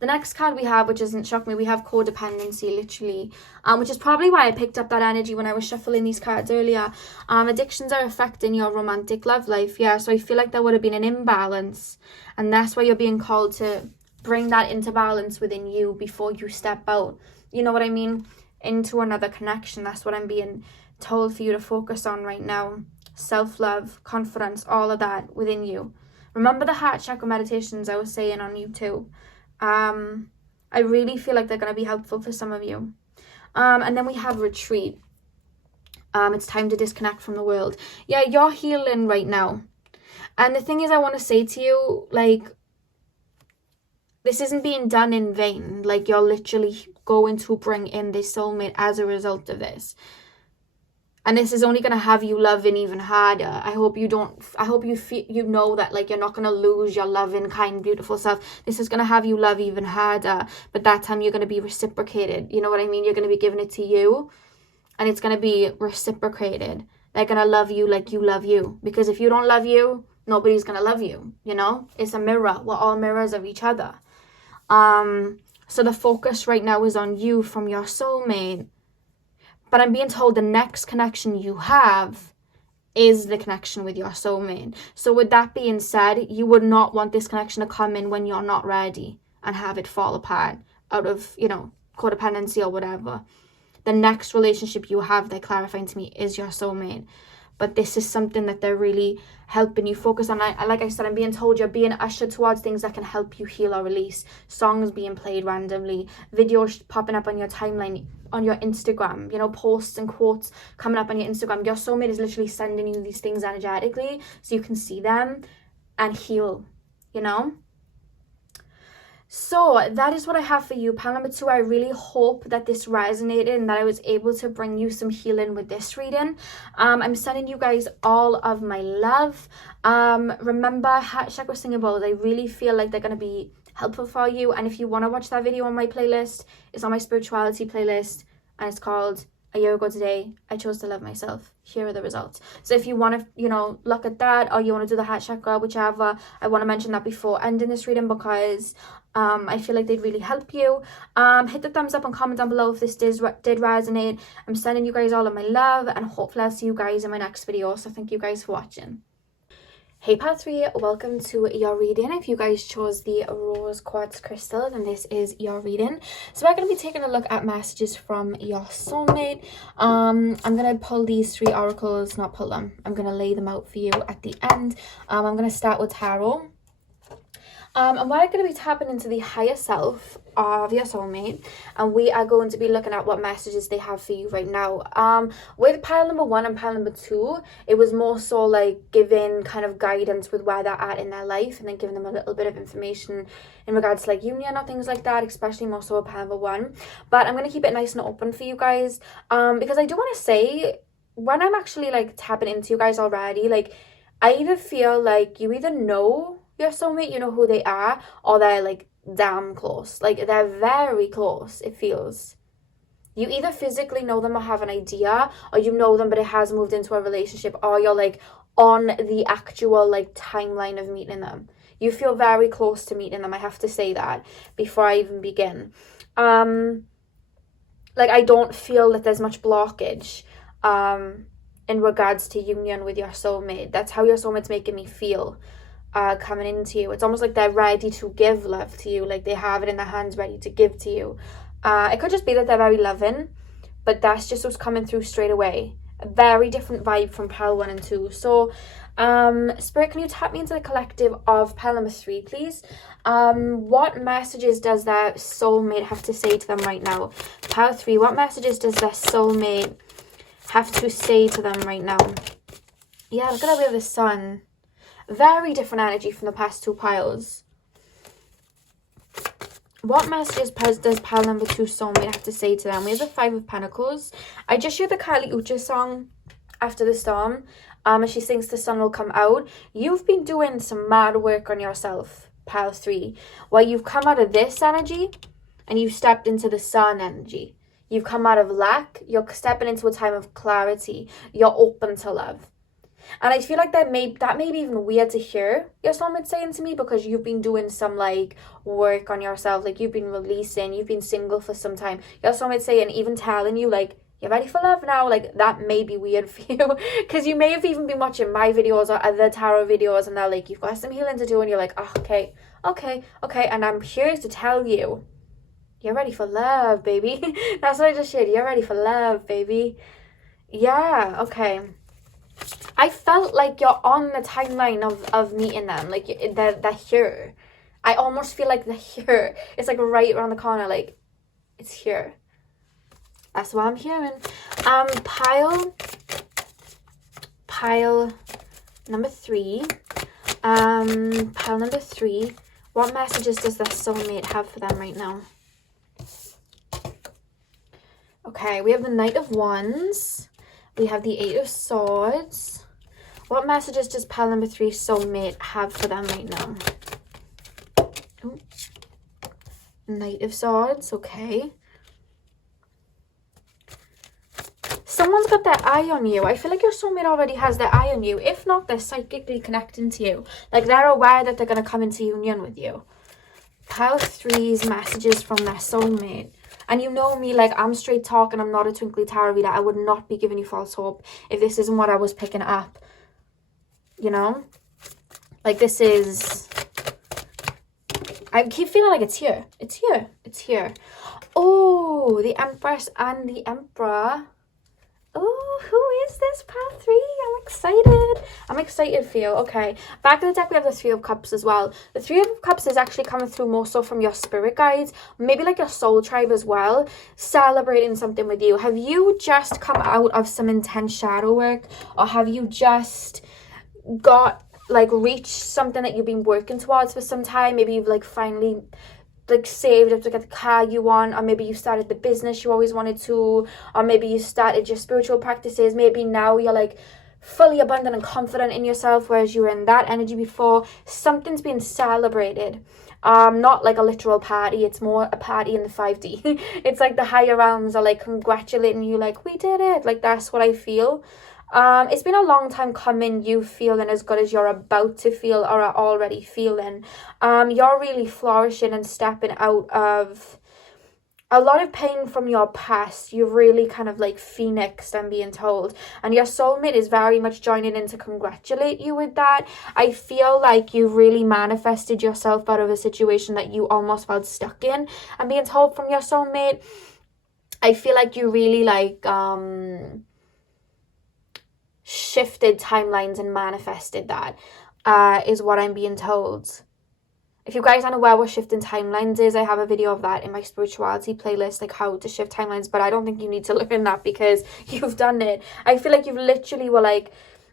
The next card we have, which doesn't shock me, we have codependency, literally, which is probably why I picked up that energy when I was shuffling these cards earlier. Addictions are affecting your romantic love life, yeah. So I feel like there would have been an imbalance, and that's why you're being called to bring that into balance within you before you step out, you know what I mean, into another connection. That's what I'm being told for you to focus on right now. Self-love, confidence, all of that within you. Remember the heart chakra meditations I was saying on YouTube. I really feel like they're going to be helpful for some of you. And then we have retreat. It's time to disconnect from the world. Yeah, you're healing right now. And the thing is, I want to say to you, like, this isn't being done in vain. Like, you're literally going to bring in this soulmate as a result of this. And this is only going to have you loving even harder. I hope you feel, you know that, like, you're not going to lose your loving, kind, beautiful self. This is going to have you love even harder. But that time you're going to be reciprocated. You know what I mean? You're going to be giving it to you. And it's going to be reciprocated. They're going to love you like you love you. Because if you don't love you, nobody's going to love you. You know? It's a mirror. We're all mirrors of each other. So the focus right now is on you from your soulmate. But I'm being told the next connection you have is the connection with your soulmate. So with that being said, you would not want this connection to come in when you're not ready and have it fall apart out of, codependency or whatever. The next relationship you have, they're clarifying to me, is your soulmate. But this is something that they're really helping you focus on. Like I said, I'm being told you're being ushered towards things that can help you heal or release. Songs being played randomly, videos popping up on your timeline, on your Instagram, posts and quotes coming up on your Instagram. Your soulmate is literally sending you these things energetically so you can see them and heal, So that is what I have for you. Pile number 2, I really hope that this resonated and that I was able to bring you some healing with this reading. I'm sending you guys all of my love. Remember, heart chakra singing bowls, I really feel like they're going to be helpful for you. And if you want to watch that video on my playlist, it's on my spirituality playlist, and it's called A Year Ago Today, I Chose to Love Myself. Here are the results. So if you want to, look at that, or you want to do the heart chakra, whichever, I want to mention that before ending this reading because I feel like they'd really help you. Hit the thumbs up and comment down below if this did resonate. I'm sending you guys all of my love, and hopefully I'll see you guys in my next video. So thank you guys for watching. Hey part 3, welcome to your reading. If you guys chose the rose quartz crystal, then this is your reading. So we're going to be taking a look at messages from your soulmate. I'm going to pull these 3 oracles, not pull them. I'm going to lay them out for you at the end. I'm going to start with tarot. And we're going to be tapping into the higher self of your soulmate, and we are going to be looking at what messages they have for you right now. With pile number 1 and pile number 2, it was more so like giving kind of guidance with where they're at in their life, and then giving them a little bit of information in regards to like union or things like that, especially more so with pile number 1. But I'm going to keep it nice and open for you guys, because I do want to say, when I'm actually like tapping into you guys already, like, I either feel like you either know your soulmate, you know who they are, or they're like damn close. Like they're very close, it feels. You either physically know them or have an idea, or you know them but it has moved into a relationship, or you're like on the actual like timeline of meeting them. You feel very close to meeting them. I have to say that before I even begin. Like I don't feel that there's much blockage in regards to union with your soulmate. That's how your soulmate's making me feel coming into you. It's almost like they're ready to give love to you, like they have it in their hands ready to give to you. It could just be that they're very loving, but that's just what's coming through straight away. A very different vibe from pile 1 and 2. So Spirit, can you tap me into the collective of pile number 3, please? What messages does their soulmate have to say to them right now? Pile 3, what messages does their soulmate have to say to them right now? Yeah, look at that, we have the sun. Very different energy from the past 2 piles. What messages does pile number 2 soulmate have to say to them? We have the 5 of Pentacles. I just heard the Kali Ucha song, After the Storm. As she sings The Sun Will Come Out. You've been doing some mad work on yourself, pile 3. Where you've come out of this energy and you've stepped into the sun energy. You've come out of lack. You're stepping into a time of clarity. You're open to love. And I feel like that may be even weird to hear your soulmate saying to me, because you've been doing some like work on yourself, like you've been releasing, you've been single for some time. Your soulmate saying, even telling you like, you're ready for love now, like that may be weird for you, because you may have even been watching my videos or other tarot videos and they're like, you've got some healing to do, and you're like, oh, okay, and I'm here to tell you, you're ready for love, baby. That's what I just shared. You're ready for love, baby. Yeah, okay. I felt like you're on the timeline of meeting them. Like, they're here. I almost feel like they're here. It's like right around the corner. Like, it's here. That's what I'm hearing. Pile number 3. Pile number 3. What messages does their soulmate have for them right now? Okay, we have the Knight of Wands. We have the 8 of Swords. What messages does pile number 3 soulmate have for them right now? Ooh. Knight of Swords, okay. Someone's got their eye on you. I feel like your soulmate already has their eye on you. If not, they're psychically connecting to you. Like, they're aware that they're going to come into union with you. Pile 3's messages from their soulmate. And you know me, like, I'm straight talk and I'm not a twinkly tarot reader. I would not be giving you false hope if this isn't what I was picking up. You know? Like, this is... I keep feeling like it's here. It's here. It's here. Oh, the Empress and the Emperor. Oh, who is this, pile 3? I'm excited for you. Okay, back in the deck we have the 3 of Cups as well. The 3 of Cups is actually coming through more so from your spirit guides, maybe like your soul tribe as well, celebrating something with you. Have you just come out of some intense shadow work, or have you just got like reached something that you've been working towards for some time? Maybe you've like finally like saved up to get the car you want, or maybe you started the business you always wanted to, or maybe you started your spiritual practices. Maybe now you're like fully abundant and confident in yourself, whereas you were in that energy before. Something's being celebrated. Not like a literal party, it's more a party in the 5D. It's like the higher realms are like congratulating you, like, we did it. Like, that's what I feel. It's been a long time coming, you feeling as good as you're about to feel or are already feeling. You're really flourishing and stepping out of a lot of pain from your past. You've really kind of like phoenixed, I'm being told. And your soulmate is very much joining in to congratulate you with that. I feel like you've really manifested yourself out of a situation that you almost felt stuck in. I'm being told from your soulmate. I feel like you really like... shifted timelines and manifested that, is what I'm being told. If you guys aren't aware what shifting timelines is, I have a video of that in my spirituality playlist, like how to shift timelines, but I don't think you need to learn that because you've done it. I feel like you've literally were like,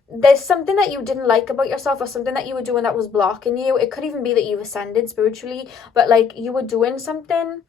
there's something that you didn't like about yourself, or something that you were doing that was blocking you. It could even be that you've ascended spiritually, but like you were doing something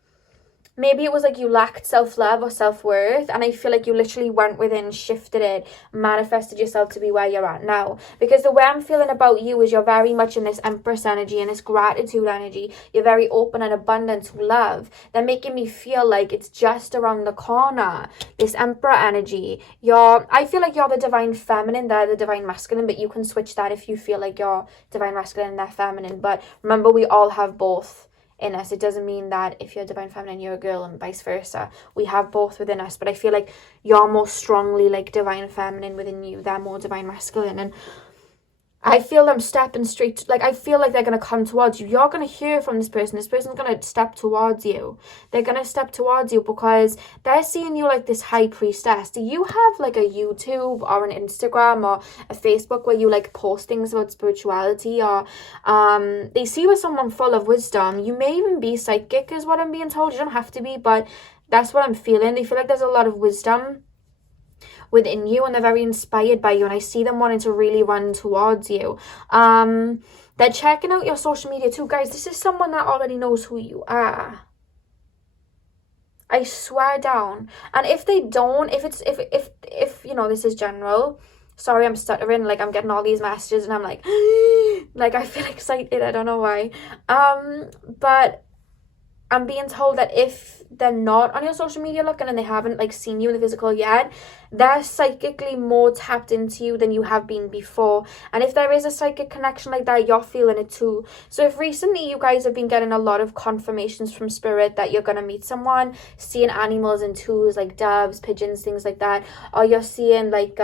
maybe it was like you lacked self-love or self-worth, and I feel like you literally went within, shifted it, manifested yourself to be where you're at now. Because the way I'm feeling about you is you're very much in this Empress energy and this gratitude energy. You're very open and abundant to love. They're making me feel like it's just around the corner, this Emperor energy. I feel like you're the divine feminine, they're the divine masculine, but you can switch that if you feel like you're divine masculine and they're feminine. But remember, we all have both in us. It doesn't mean that if you're divine feminine you're a girl and vice versa. We have both within us, but I feel like you're more strongly like divine feminine within you, they're more divine masculine. And I feel them stepping straight, like I feel like they're going to come towards you. You're going to hear from this person's going to step towards you. They're going to step towards you because they're seeing you like this high priestess. Do you have like a YouTube or an Instagram or a Facebook where you like post things about spirituality, or they see you as someone full of wisdom? You may even be psychic is what I'm being told. You don't have to be, but that's what I'm feeling. They feel like there's a lot of wisdom within you and they're very inspired by you, and I see them wanting to really run towards you. They're checking out your social media too. Guys, this is someone that already knows who you are. I swear down. And if they don't, if you know, this is general, sorry I'm stuttering, like I'm getting all these messages and I'm like like I feel excited, I don't know why. But I'm being told that if they're not on your social media looking and they haven't like seen you in the physical yet, they're psychically more tapped into you than you have been before. And if there is a psychic connection like that, you're feeling it too. So if recently you guys have been getting a lot of confirmations from spirit that you're going to meet someone, seeing animals in twos like doves, pigeons, things like that, or you're seeing like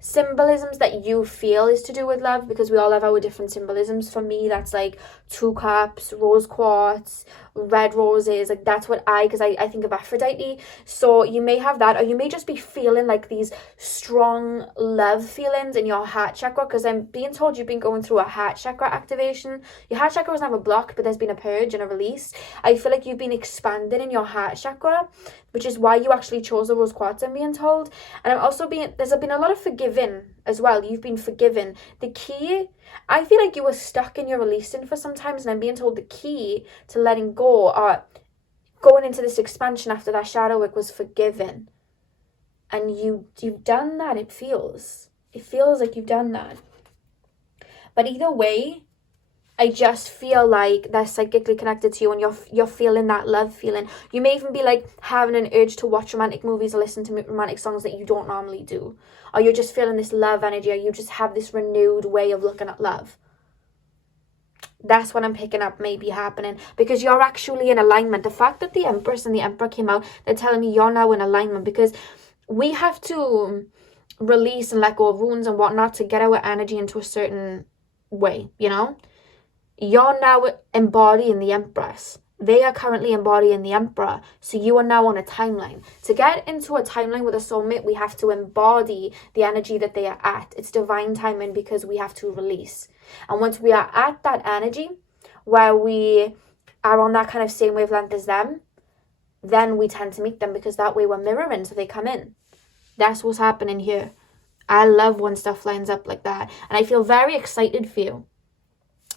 symbolisms that you feel is to do with love, because we all have our different symbolisms. For me, that's like 2 cups, rose quartz, red roses, like that's what because I think of Aphrodite. So you may have that, or you may just be feeling like these strong love feelings in your heart chakra, because I'm being told you've been going through a heart chakra activation. Your heart chakra was never blocked, but there's been a purge and a release. I feel like you've been expanding in your heart chakra, which is why you actually chose the rose quartz, I'm being told. And I'm also there's been a lot of forgiving as well. You've been forgiven. The key, I feel like you were stuck in your releasing for some times, and I'm being told the key to letting go or going into this expansion after that shadow work was forgiving. And you've done that. It feels like you've done that. But either way, I just feel like they're psychically connected to you, and you're feeling that love feeling. You may even be like having an urge to watch romantic movies or listen to romantic songs that you don't normally do. Or you're just feeling this love energy, or you just have this renewed way of looking at love. That's what I'm picking up may be happening, because you're actually in alignment. The fact that the Empress and the Emperor came out, they're telling me you're now in alignment, because we have to release and let go of wounds and whatnot to get our energy into a certain way, you know? You're now embodying the Empress. They are currently embodying the Emperor. So you are now on a timeline. To get into a timeline with a soulmate, we have to embody the energy that they are at. It's divine timing, because we have to release. And once we are at that energy, where we are on that kind of same wavelength as them, then we tend to meet them, because that way we're mirroring, so they come in. That's what's happening here. I love when stuff lines up like that. And I feel very excited for you.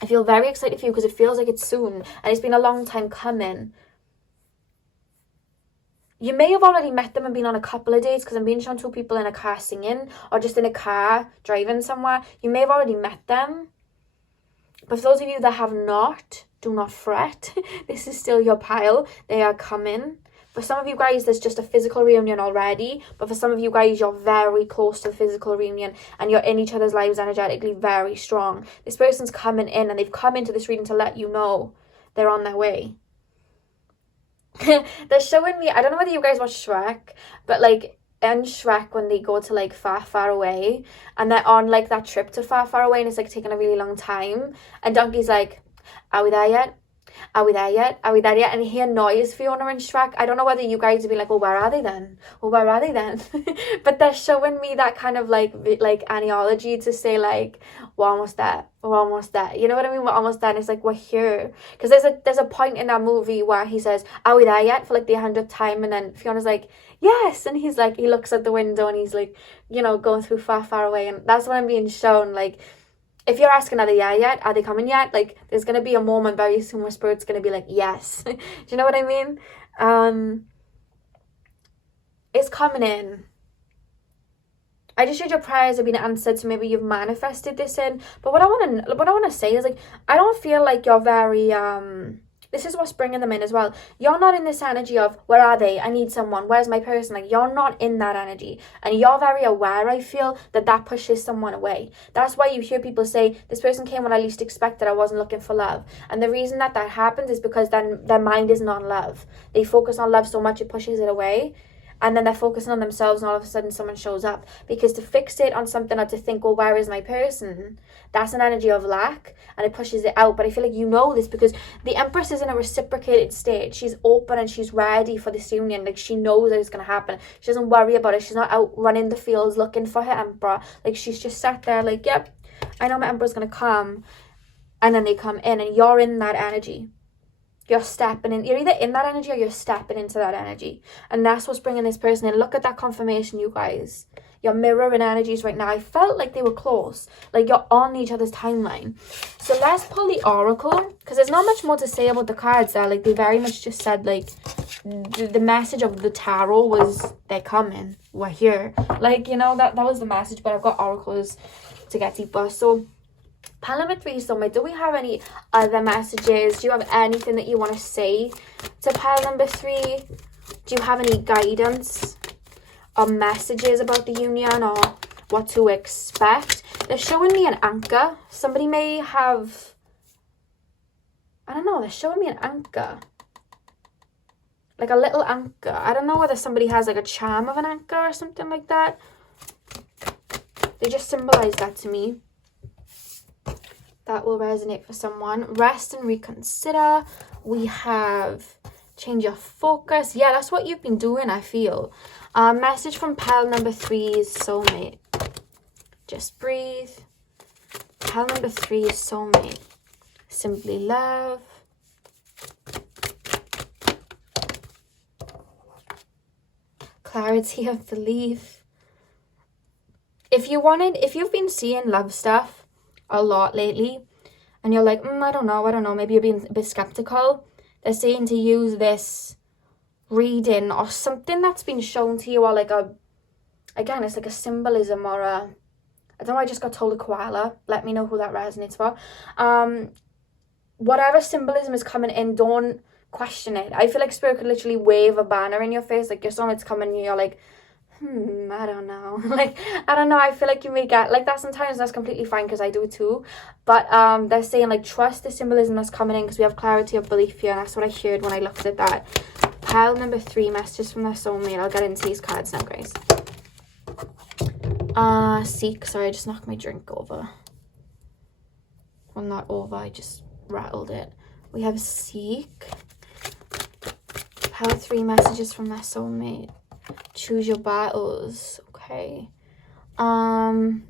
I feel very excited for you, because it feels like it's soon. And it's been a long time coming. You may have already met them and been on a couple of dates, because I'm being shown 2 people in a car singing, or just in a car driving somewhere. You may have already met them. But for those of you that have not, do not fret. This is still your pile. They are coming. For some of you guys, there's just a physical reunion already. But for some of you guys, you're very close to the physical reunion, and you're in each other's lives energetically very strong. This person's coming in, and they've come into this reading to let you know they're on their way. They're showing me, I don't know whether you guys watch Shrek, but like in Shrek, when they go to like far, far away, and they're on like that trip to far, far away, and it's like taking a really long time, and Donkey's like, are we there yet? Are we there yet? Are we there yet? And he annoys Fiona and Shrek. I don't know whether you guys would be like, well, where are they then? Well, where are they then? But they're showing me that kind of like analogy to say like, we're almost there. We're almost there. You know what I mean? We're almost there. And it's like, we're here. Because there's a point in that movie where he says, are we there yet? For like the 100th time. And then Fiona's like, yes. And he's like, he looks at the window and he's like, you know, going through far, far away. And that's what I'm being shown. Like, if you're asking, are they there yet? Are they coming yet? Like, there's going to be a moment very soon where Spirit's going to be like, yes. Do you know what I mean? It's coming in. I just heard your prayers have been answered, so maybe you've manifested this in. But what I want to say is, like, I don't feel like you're very this is what's bringing them in as well. You're not in this energy of, where are they? I need someone. Where's my person? Like, you're not in that energy. And you're very aware, I feel, that pushes someone away. That's why you hear people say, this person came when I least expected. I wasn't looking for love. And the reason that happens is because then their mind isn't on love. They focus on love so much it pushes it away. And then they're focusing on themselves, and all of a sudden someone shows up. Because to fixate on something or to think, well, where is my person? That's an energy of lack, and it pushes it out. But I feel like you know this because the Empress is in a reciprocated state. She's open and she's ready for this union. Like, she knows that it's going to happen. She doesn't worry about it. She's not out running the fields looking for her Emperor. Like, she's just sat there like, yep, I know my Emperor's going to come. And then they come in, and you're in that energy. You're stepping in. You're either in that energy or you're stepping into that energy. And that's what's bringing this person in. Look at that confirmation, you guys. You're mirroring energies right now. I felt like they were close. Like, you're on each other's timeline. So let's pull the Oracle. Because there's not much more to say about the cards there. Like, they very much just said, like, the message of the tarot was, they're coming. We're here. Like, you know, that was the message. But I've got oracles to get deeper. So pile number 3, Soulmate, do we have any other messages? Do you have anything that you want to say to pile number 3? Do you have any guidance or messages about the union or what to expect? They're showing me an anchor. Somebody may have, I don't know, they're showing me an anchor. Like a little anchor. I don't know whether somebody has like a charm of an anchor or something like that. They just symbolize that to me. That will resonate for someone. Rest and reconsider. We have change your focus. Yeah, that's what you've been doing, I feel. Message from pile number 3 is Soulmate. Just breathe. Pile number 3 is Soulmate. Simply love. Clarity of belief. If you've been seeing love stuff a lot lately and you're like, I don't know, maybe you're being a bit skeptical, they're saying to use this reading or something that's been shown to you, or like it's like a symbolism or a, I don't know, I just got told a koala. Let me know who that resonates for. Whatever symbolism is coming in, don't question it. I feel like Spirit could literally wave a banner in your face, like your soulmate's coming and you're like, I don't know. Like, I don't know. I feel like you may get like that sometimes. That's completely fine because I do it too. But they're saying, like, trust the symbolism that's coming in because we have clarity of belief here. And that's what I heard when I looked at that. Pile number 3, messages from their soulmate. I'll get into these cards now, guys. Seek. Sorry, I just knocked my drink over. Well, not over. I just rattled it. We have Seek. Pile 3, messages from their soulmate. Choose your battles. Okay. When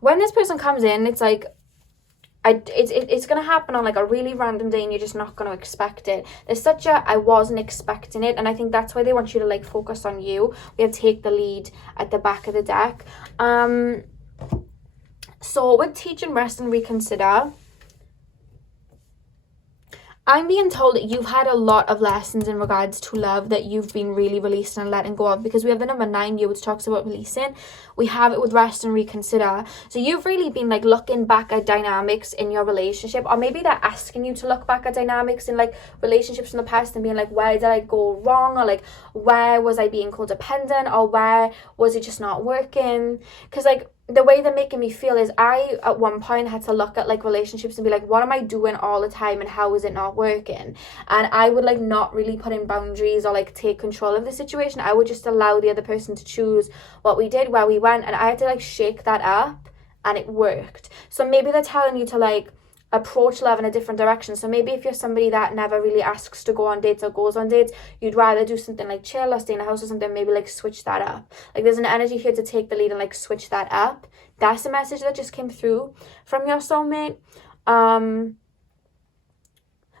this person comes in, it's like it's gonna happen on like a really random day and you're just not gonna expect it. There's such a I wasn't expecting it, and I think that's why they want you to like focus on you. We have take the lead at the back of the deck. So with teach and rest and reconsider, I'm being told that you've had a lot of lessons in regards to love that you've been really releasing and letting go of, because we have the number 9 here, which talks about releasing. We have it with rest and reconsider. So you've really been like looking back at dynamics in your relationship, or maybe they're asking you to look back at dynamics in like relationships in the past and being like, where did I go wrong? Or like, where was I being codependent? Or where was it just not working? Because like, the way they're making me feel is I, at one point, had to look at, like, relationships and be like, what am I doing all the time and how is it not working? And I would, like, not really put in boundaries or, like, take control of the situation. I would just allow the other person to choose what we did, where we went. And I had to, like, shake that up, and it worked. So maybe they're telling you to, like, approach love in a different direction. So maybe if you're somebody that never really asks to go on dates or goes on dates, you'd rather do something like chill or stay in a house or something, maybe like switch that up. Like there's an energy here to take the lead and like switch that up. That's the message that just came through from your soulmate. But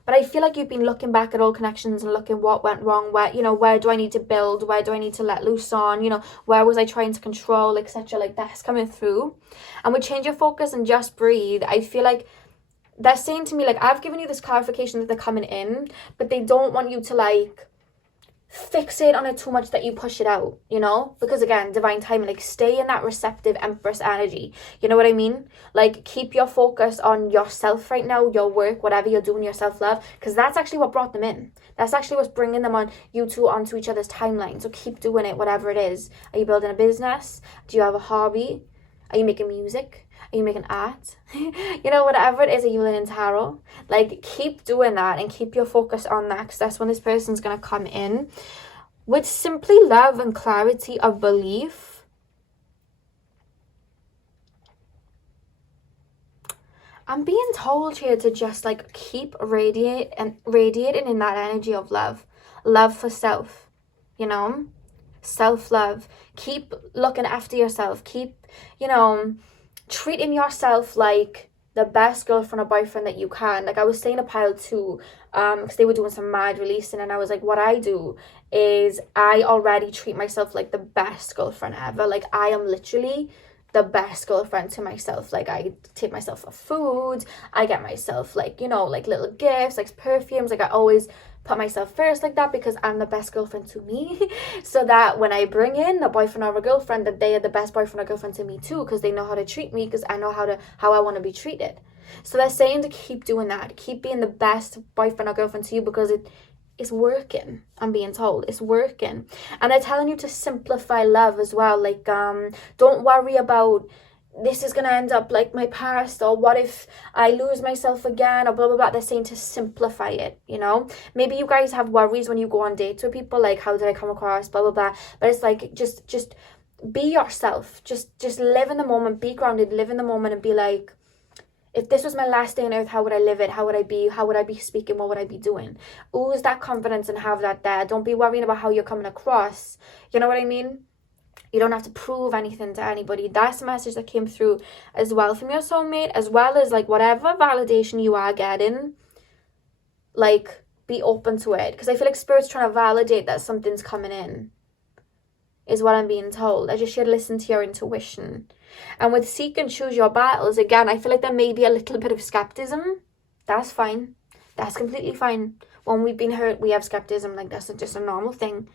But I feel like you've been looking back at all connections and looking what went wrong, where, you know, where do I need to build, where do I need to let loose on, you know, where was I trying to control, etc. Like, that's coming through. And with change your focus and just breathe, I feel like they're saying to me, like, I've given you this clarification that they're coming in, but they don't want you to, like, fixate on it too much that you push it out, you know, because again, divine timing, like, stay in that receptive Empress energy, you know what I mean? Like, keep your focus on yourself right now, your work, whatever you're doing, your self-love, because that's actually what brought them in. That's actually what's bringing them on, you two, onto each other's timeline. So keep doing it, whatever it is. Are you building a business? Do you have a hobby? Are you making music? Are you making art? You know, whatever it is, are you learning tarot? Like, keep doing that and keep your focus on that, because that's when this person's going to come in with simply love and clarity of belief. I'm being told here to just, like, keep radiating in that energy of love. Love for self, you know? Self-love. Keep looking after yourself. Keep, you know, treating yourself like the best girlfriend or boyfriend that you can. Like, I was saying a pile too, because they were doing some mad releasing, and I was like, what I do is I already treat myself like the best girlfriend ever. Like, I am literally the best girlfriend to myself. Like, I take myself for food, I get myself, like, you know, like, little gifts, like perfumes. Like, I always put myself first like that, because I'm the best girlfriend to me. So that when I bring in a boyfriend or a girlfriend, that they are the best boyfriend or girlfriend to me too, because they know how to treat me, because I know how I want to be treated. So they're saying to keep doing that, keep being the best boyfriend or girlfriend to you, because it's working. I'm being told it's working. And they're telling you to simplify love as well. Like, don't worry about, this is gonna end up like my past, or what if I lose myself again, or blah blah blah. They're saying to simplify it, you know. Maybe you guys have worries when you go on dates with people, like, how did I come across, blah blah blah. But it's like, just be yourself. Just live in the moment, be grounded, live in the moment, and be like, if this was my last day on earth, how would I live it? How would I be speaking? What would I be doing? Ooze that confidence and have that there. Don't be worrying about how you're coming across. You know what I mean? You don't have to prove anything to anybody. That's the message that came through as well from your soulmate, as well as, like, whatever validation you are getting, like, be open to it. Because I feel like Spirit's trying to validate that something's coming in, is what I'm being told. I just should listen to your intuition. And with seek and choose your battles, again, I feel like there may be a little bit of skepticism. That's fine. That's completely fine. When we've been hurt, we have skepticism. Like, that's just a normal thing.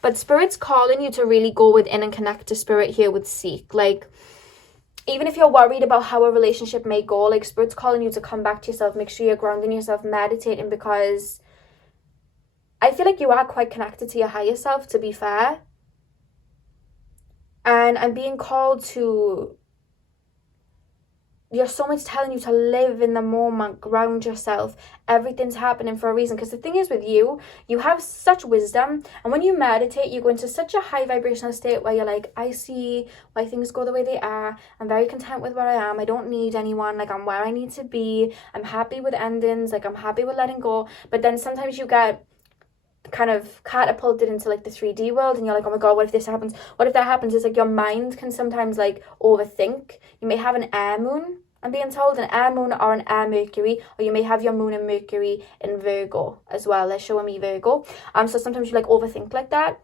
But Spirit's calling you to really go within and connect to Spirit here with seek. Like, even if you're worried about how a relationship may go, like, Spirit's calling you to come back to yourself. Make sure you're grounding yourself, meditating, because I feel like you are quite connected to your higher self, to be fair. And I'm being called to, your soulmate's telling you to live in the moment, ground yourself. Everything's happening for a reason. Because the thing is with you, you have such wisdom. And when you meditate, you go into such a high vibrational state where you're like, I see why things go the way they are. I'm very content with where I am. I don't need anyone. Like, I'm where I need to be. I'm happy with endings. Like, I'm happy with letting go. But then sometimes you get kind of catapulted into, like, the 3D world, and you're like, oh my god, what if this happens? What if that happens? It's like your mind can sometimes, like, overthink. You may have an air moon, I'm being told, an air moon or an air Mercury, or you may have your moon and Mercury in Virgo as well. They're showing me Virgo. So sometimes you, like, overthink like that.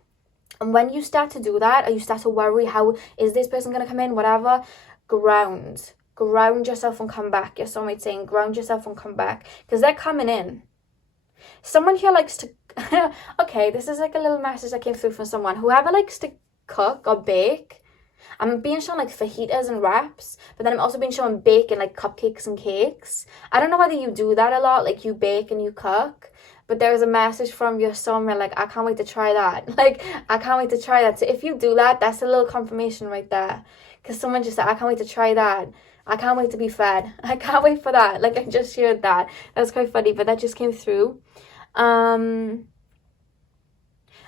And when you start to do that, or you start to worry, how is this person going to come in, whatever, ground yourself and come back. Your soulmate saying, ground yourself and come back, because they're coming in. Someone here likes to, okay, this is like a little message that came through from someone. Whoever likes to cook or bake, I'm being shown, like, fajitas and wraps, but then I'm also being shown baking, like, cupcakes and cakes. I don't know whether you do that a lot, like, you bake and you cook, but there's a message from your soulmate, like, I can't wait to try that. Like, I can't wait to try that. So if you do that, that's a little confirmation right there. Because someone just said, I can't wait to try that. I can't wait to be fed. I can't wait for that. Like, I just shared that. That was quite funny, but that just came through. And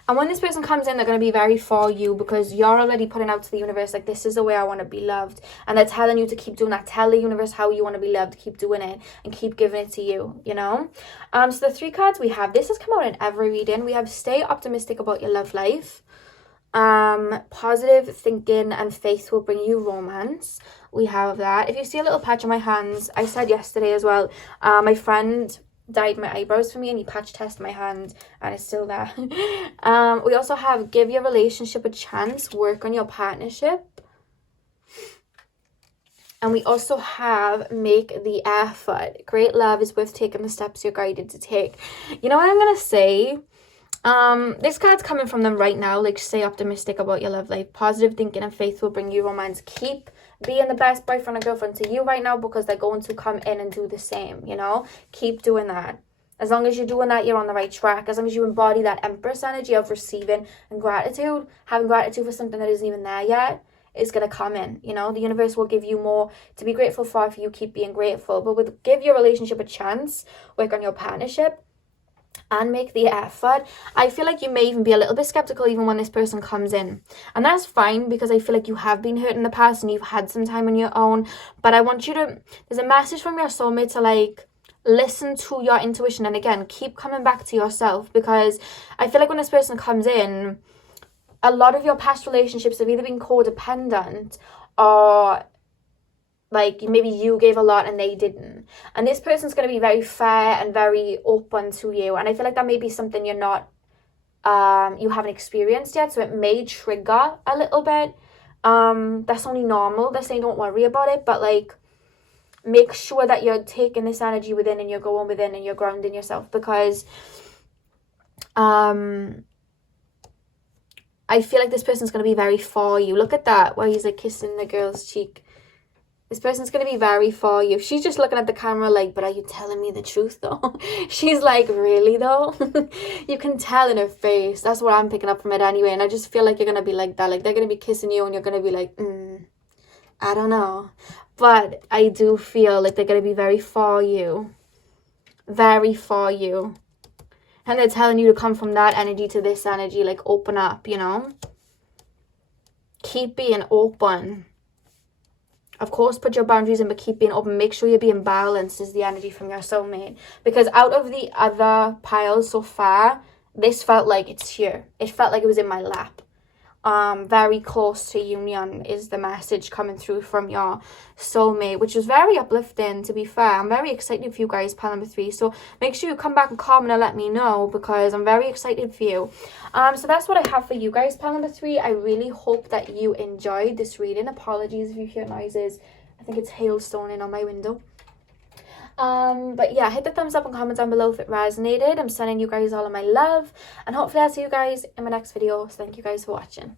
when this person comes in, they're going to be very for you, because you're already putting out to the universe, like, this is the way I want to be loved. And they're telling you to keep doing that. Tell the universe how you want to be loved. Keep doing it and keep giving it to you, you know? So the 3 cards we have, this has come out in every reading. We have stay optimistic about your love life. Positive thinking and faith will bring you romance. We have that. If you see a little patch on my hands, I said yesterday as well, my friend dyed my eyebrows for me, and he patch tested my hand, and it's still there. We also have give your relationship a chance, work on your partnership. And we also have make the effort. Great love is worth taking the steps you're guided to take. You know what I'm going to say? This card's coming from them right now. Like, stay optimistic about your love life. Positive thinking and faith will bring you romance. Keep being the best boyfriend or girlfriend to you right now, because they're going to come in and do the same, you know? Keep doing that. As long as you're doing that, you're on the right track. As long as you embody that Empress energy of receiving and gratitude, having gratitude for something that isn't even there yet, is going to come in, you know? The universe will give you more to be grateful for if you keep being grateful. But with give your relationship a chance, work on your partnership, and make the effort. I feel like you may even be a little bit skeptical even when this person comes in. And that's fine, because I feel like you have been hurt in the past and you've had some time on your own. But I want you to, there's a message from your soulmate to like, listen to your intuition. And again, keep coming back to yourself, because I feel like when this person comes in, a lot of your past relationships have either been codependent, or like maybe you gave a lot and they didn't. And this person's going to be very fair and very open to you. And I feel like that may be something you're not, you haven't experienced yet. So it may trigger a little bit. That's only normal. They're saying don't worry about it. But like, make sure that you're taking this energy within and you're going within and you're grounding yourself. Because I feel like this person's going to be very for you. Look at that, where he's like kissing the girl's cheek. This person's going to be very for you. She's just looking at the camera like, but are you telling me the truth though? She's like, really though? You can tell in her face. That's what I'm picking up from it anyway. And I just feel like you're going to be like that. Like they're going to be kissing you and you're going to be like, I don't know. But I do feel like they're going to be very for you. Very for you. And they're telling you to come from that energy to this energy, like open up, you know? Keep being open. Of course, put your boundaries in, but keep being open. Make sure you're being balanced is the energy from your soulmate. Because out of the other piles so far, this felt like it's here. It felt like it was in my lap. Very close to union is the message coming through from your soulmate, which is very uplifting, to be fair. I'm very excited for you guys, pile number 3. So make sure you come back and comment and let me know, because I'm very excited for you. So that's what I have for you guys, pile number 3. I really hope that you enjoyed this reading. Apologies if you hear noises. I think it's hailstoning on my window. But yeah, hit the thumbs up and comment down below if it resonated. I'm sending you guys all of my love, and hopefully I'll see you guys in my next video. So thank you guys for watching.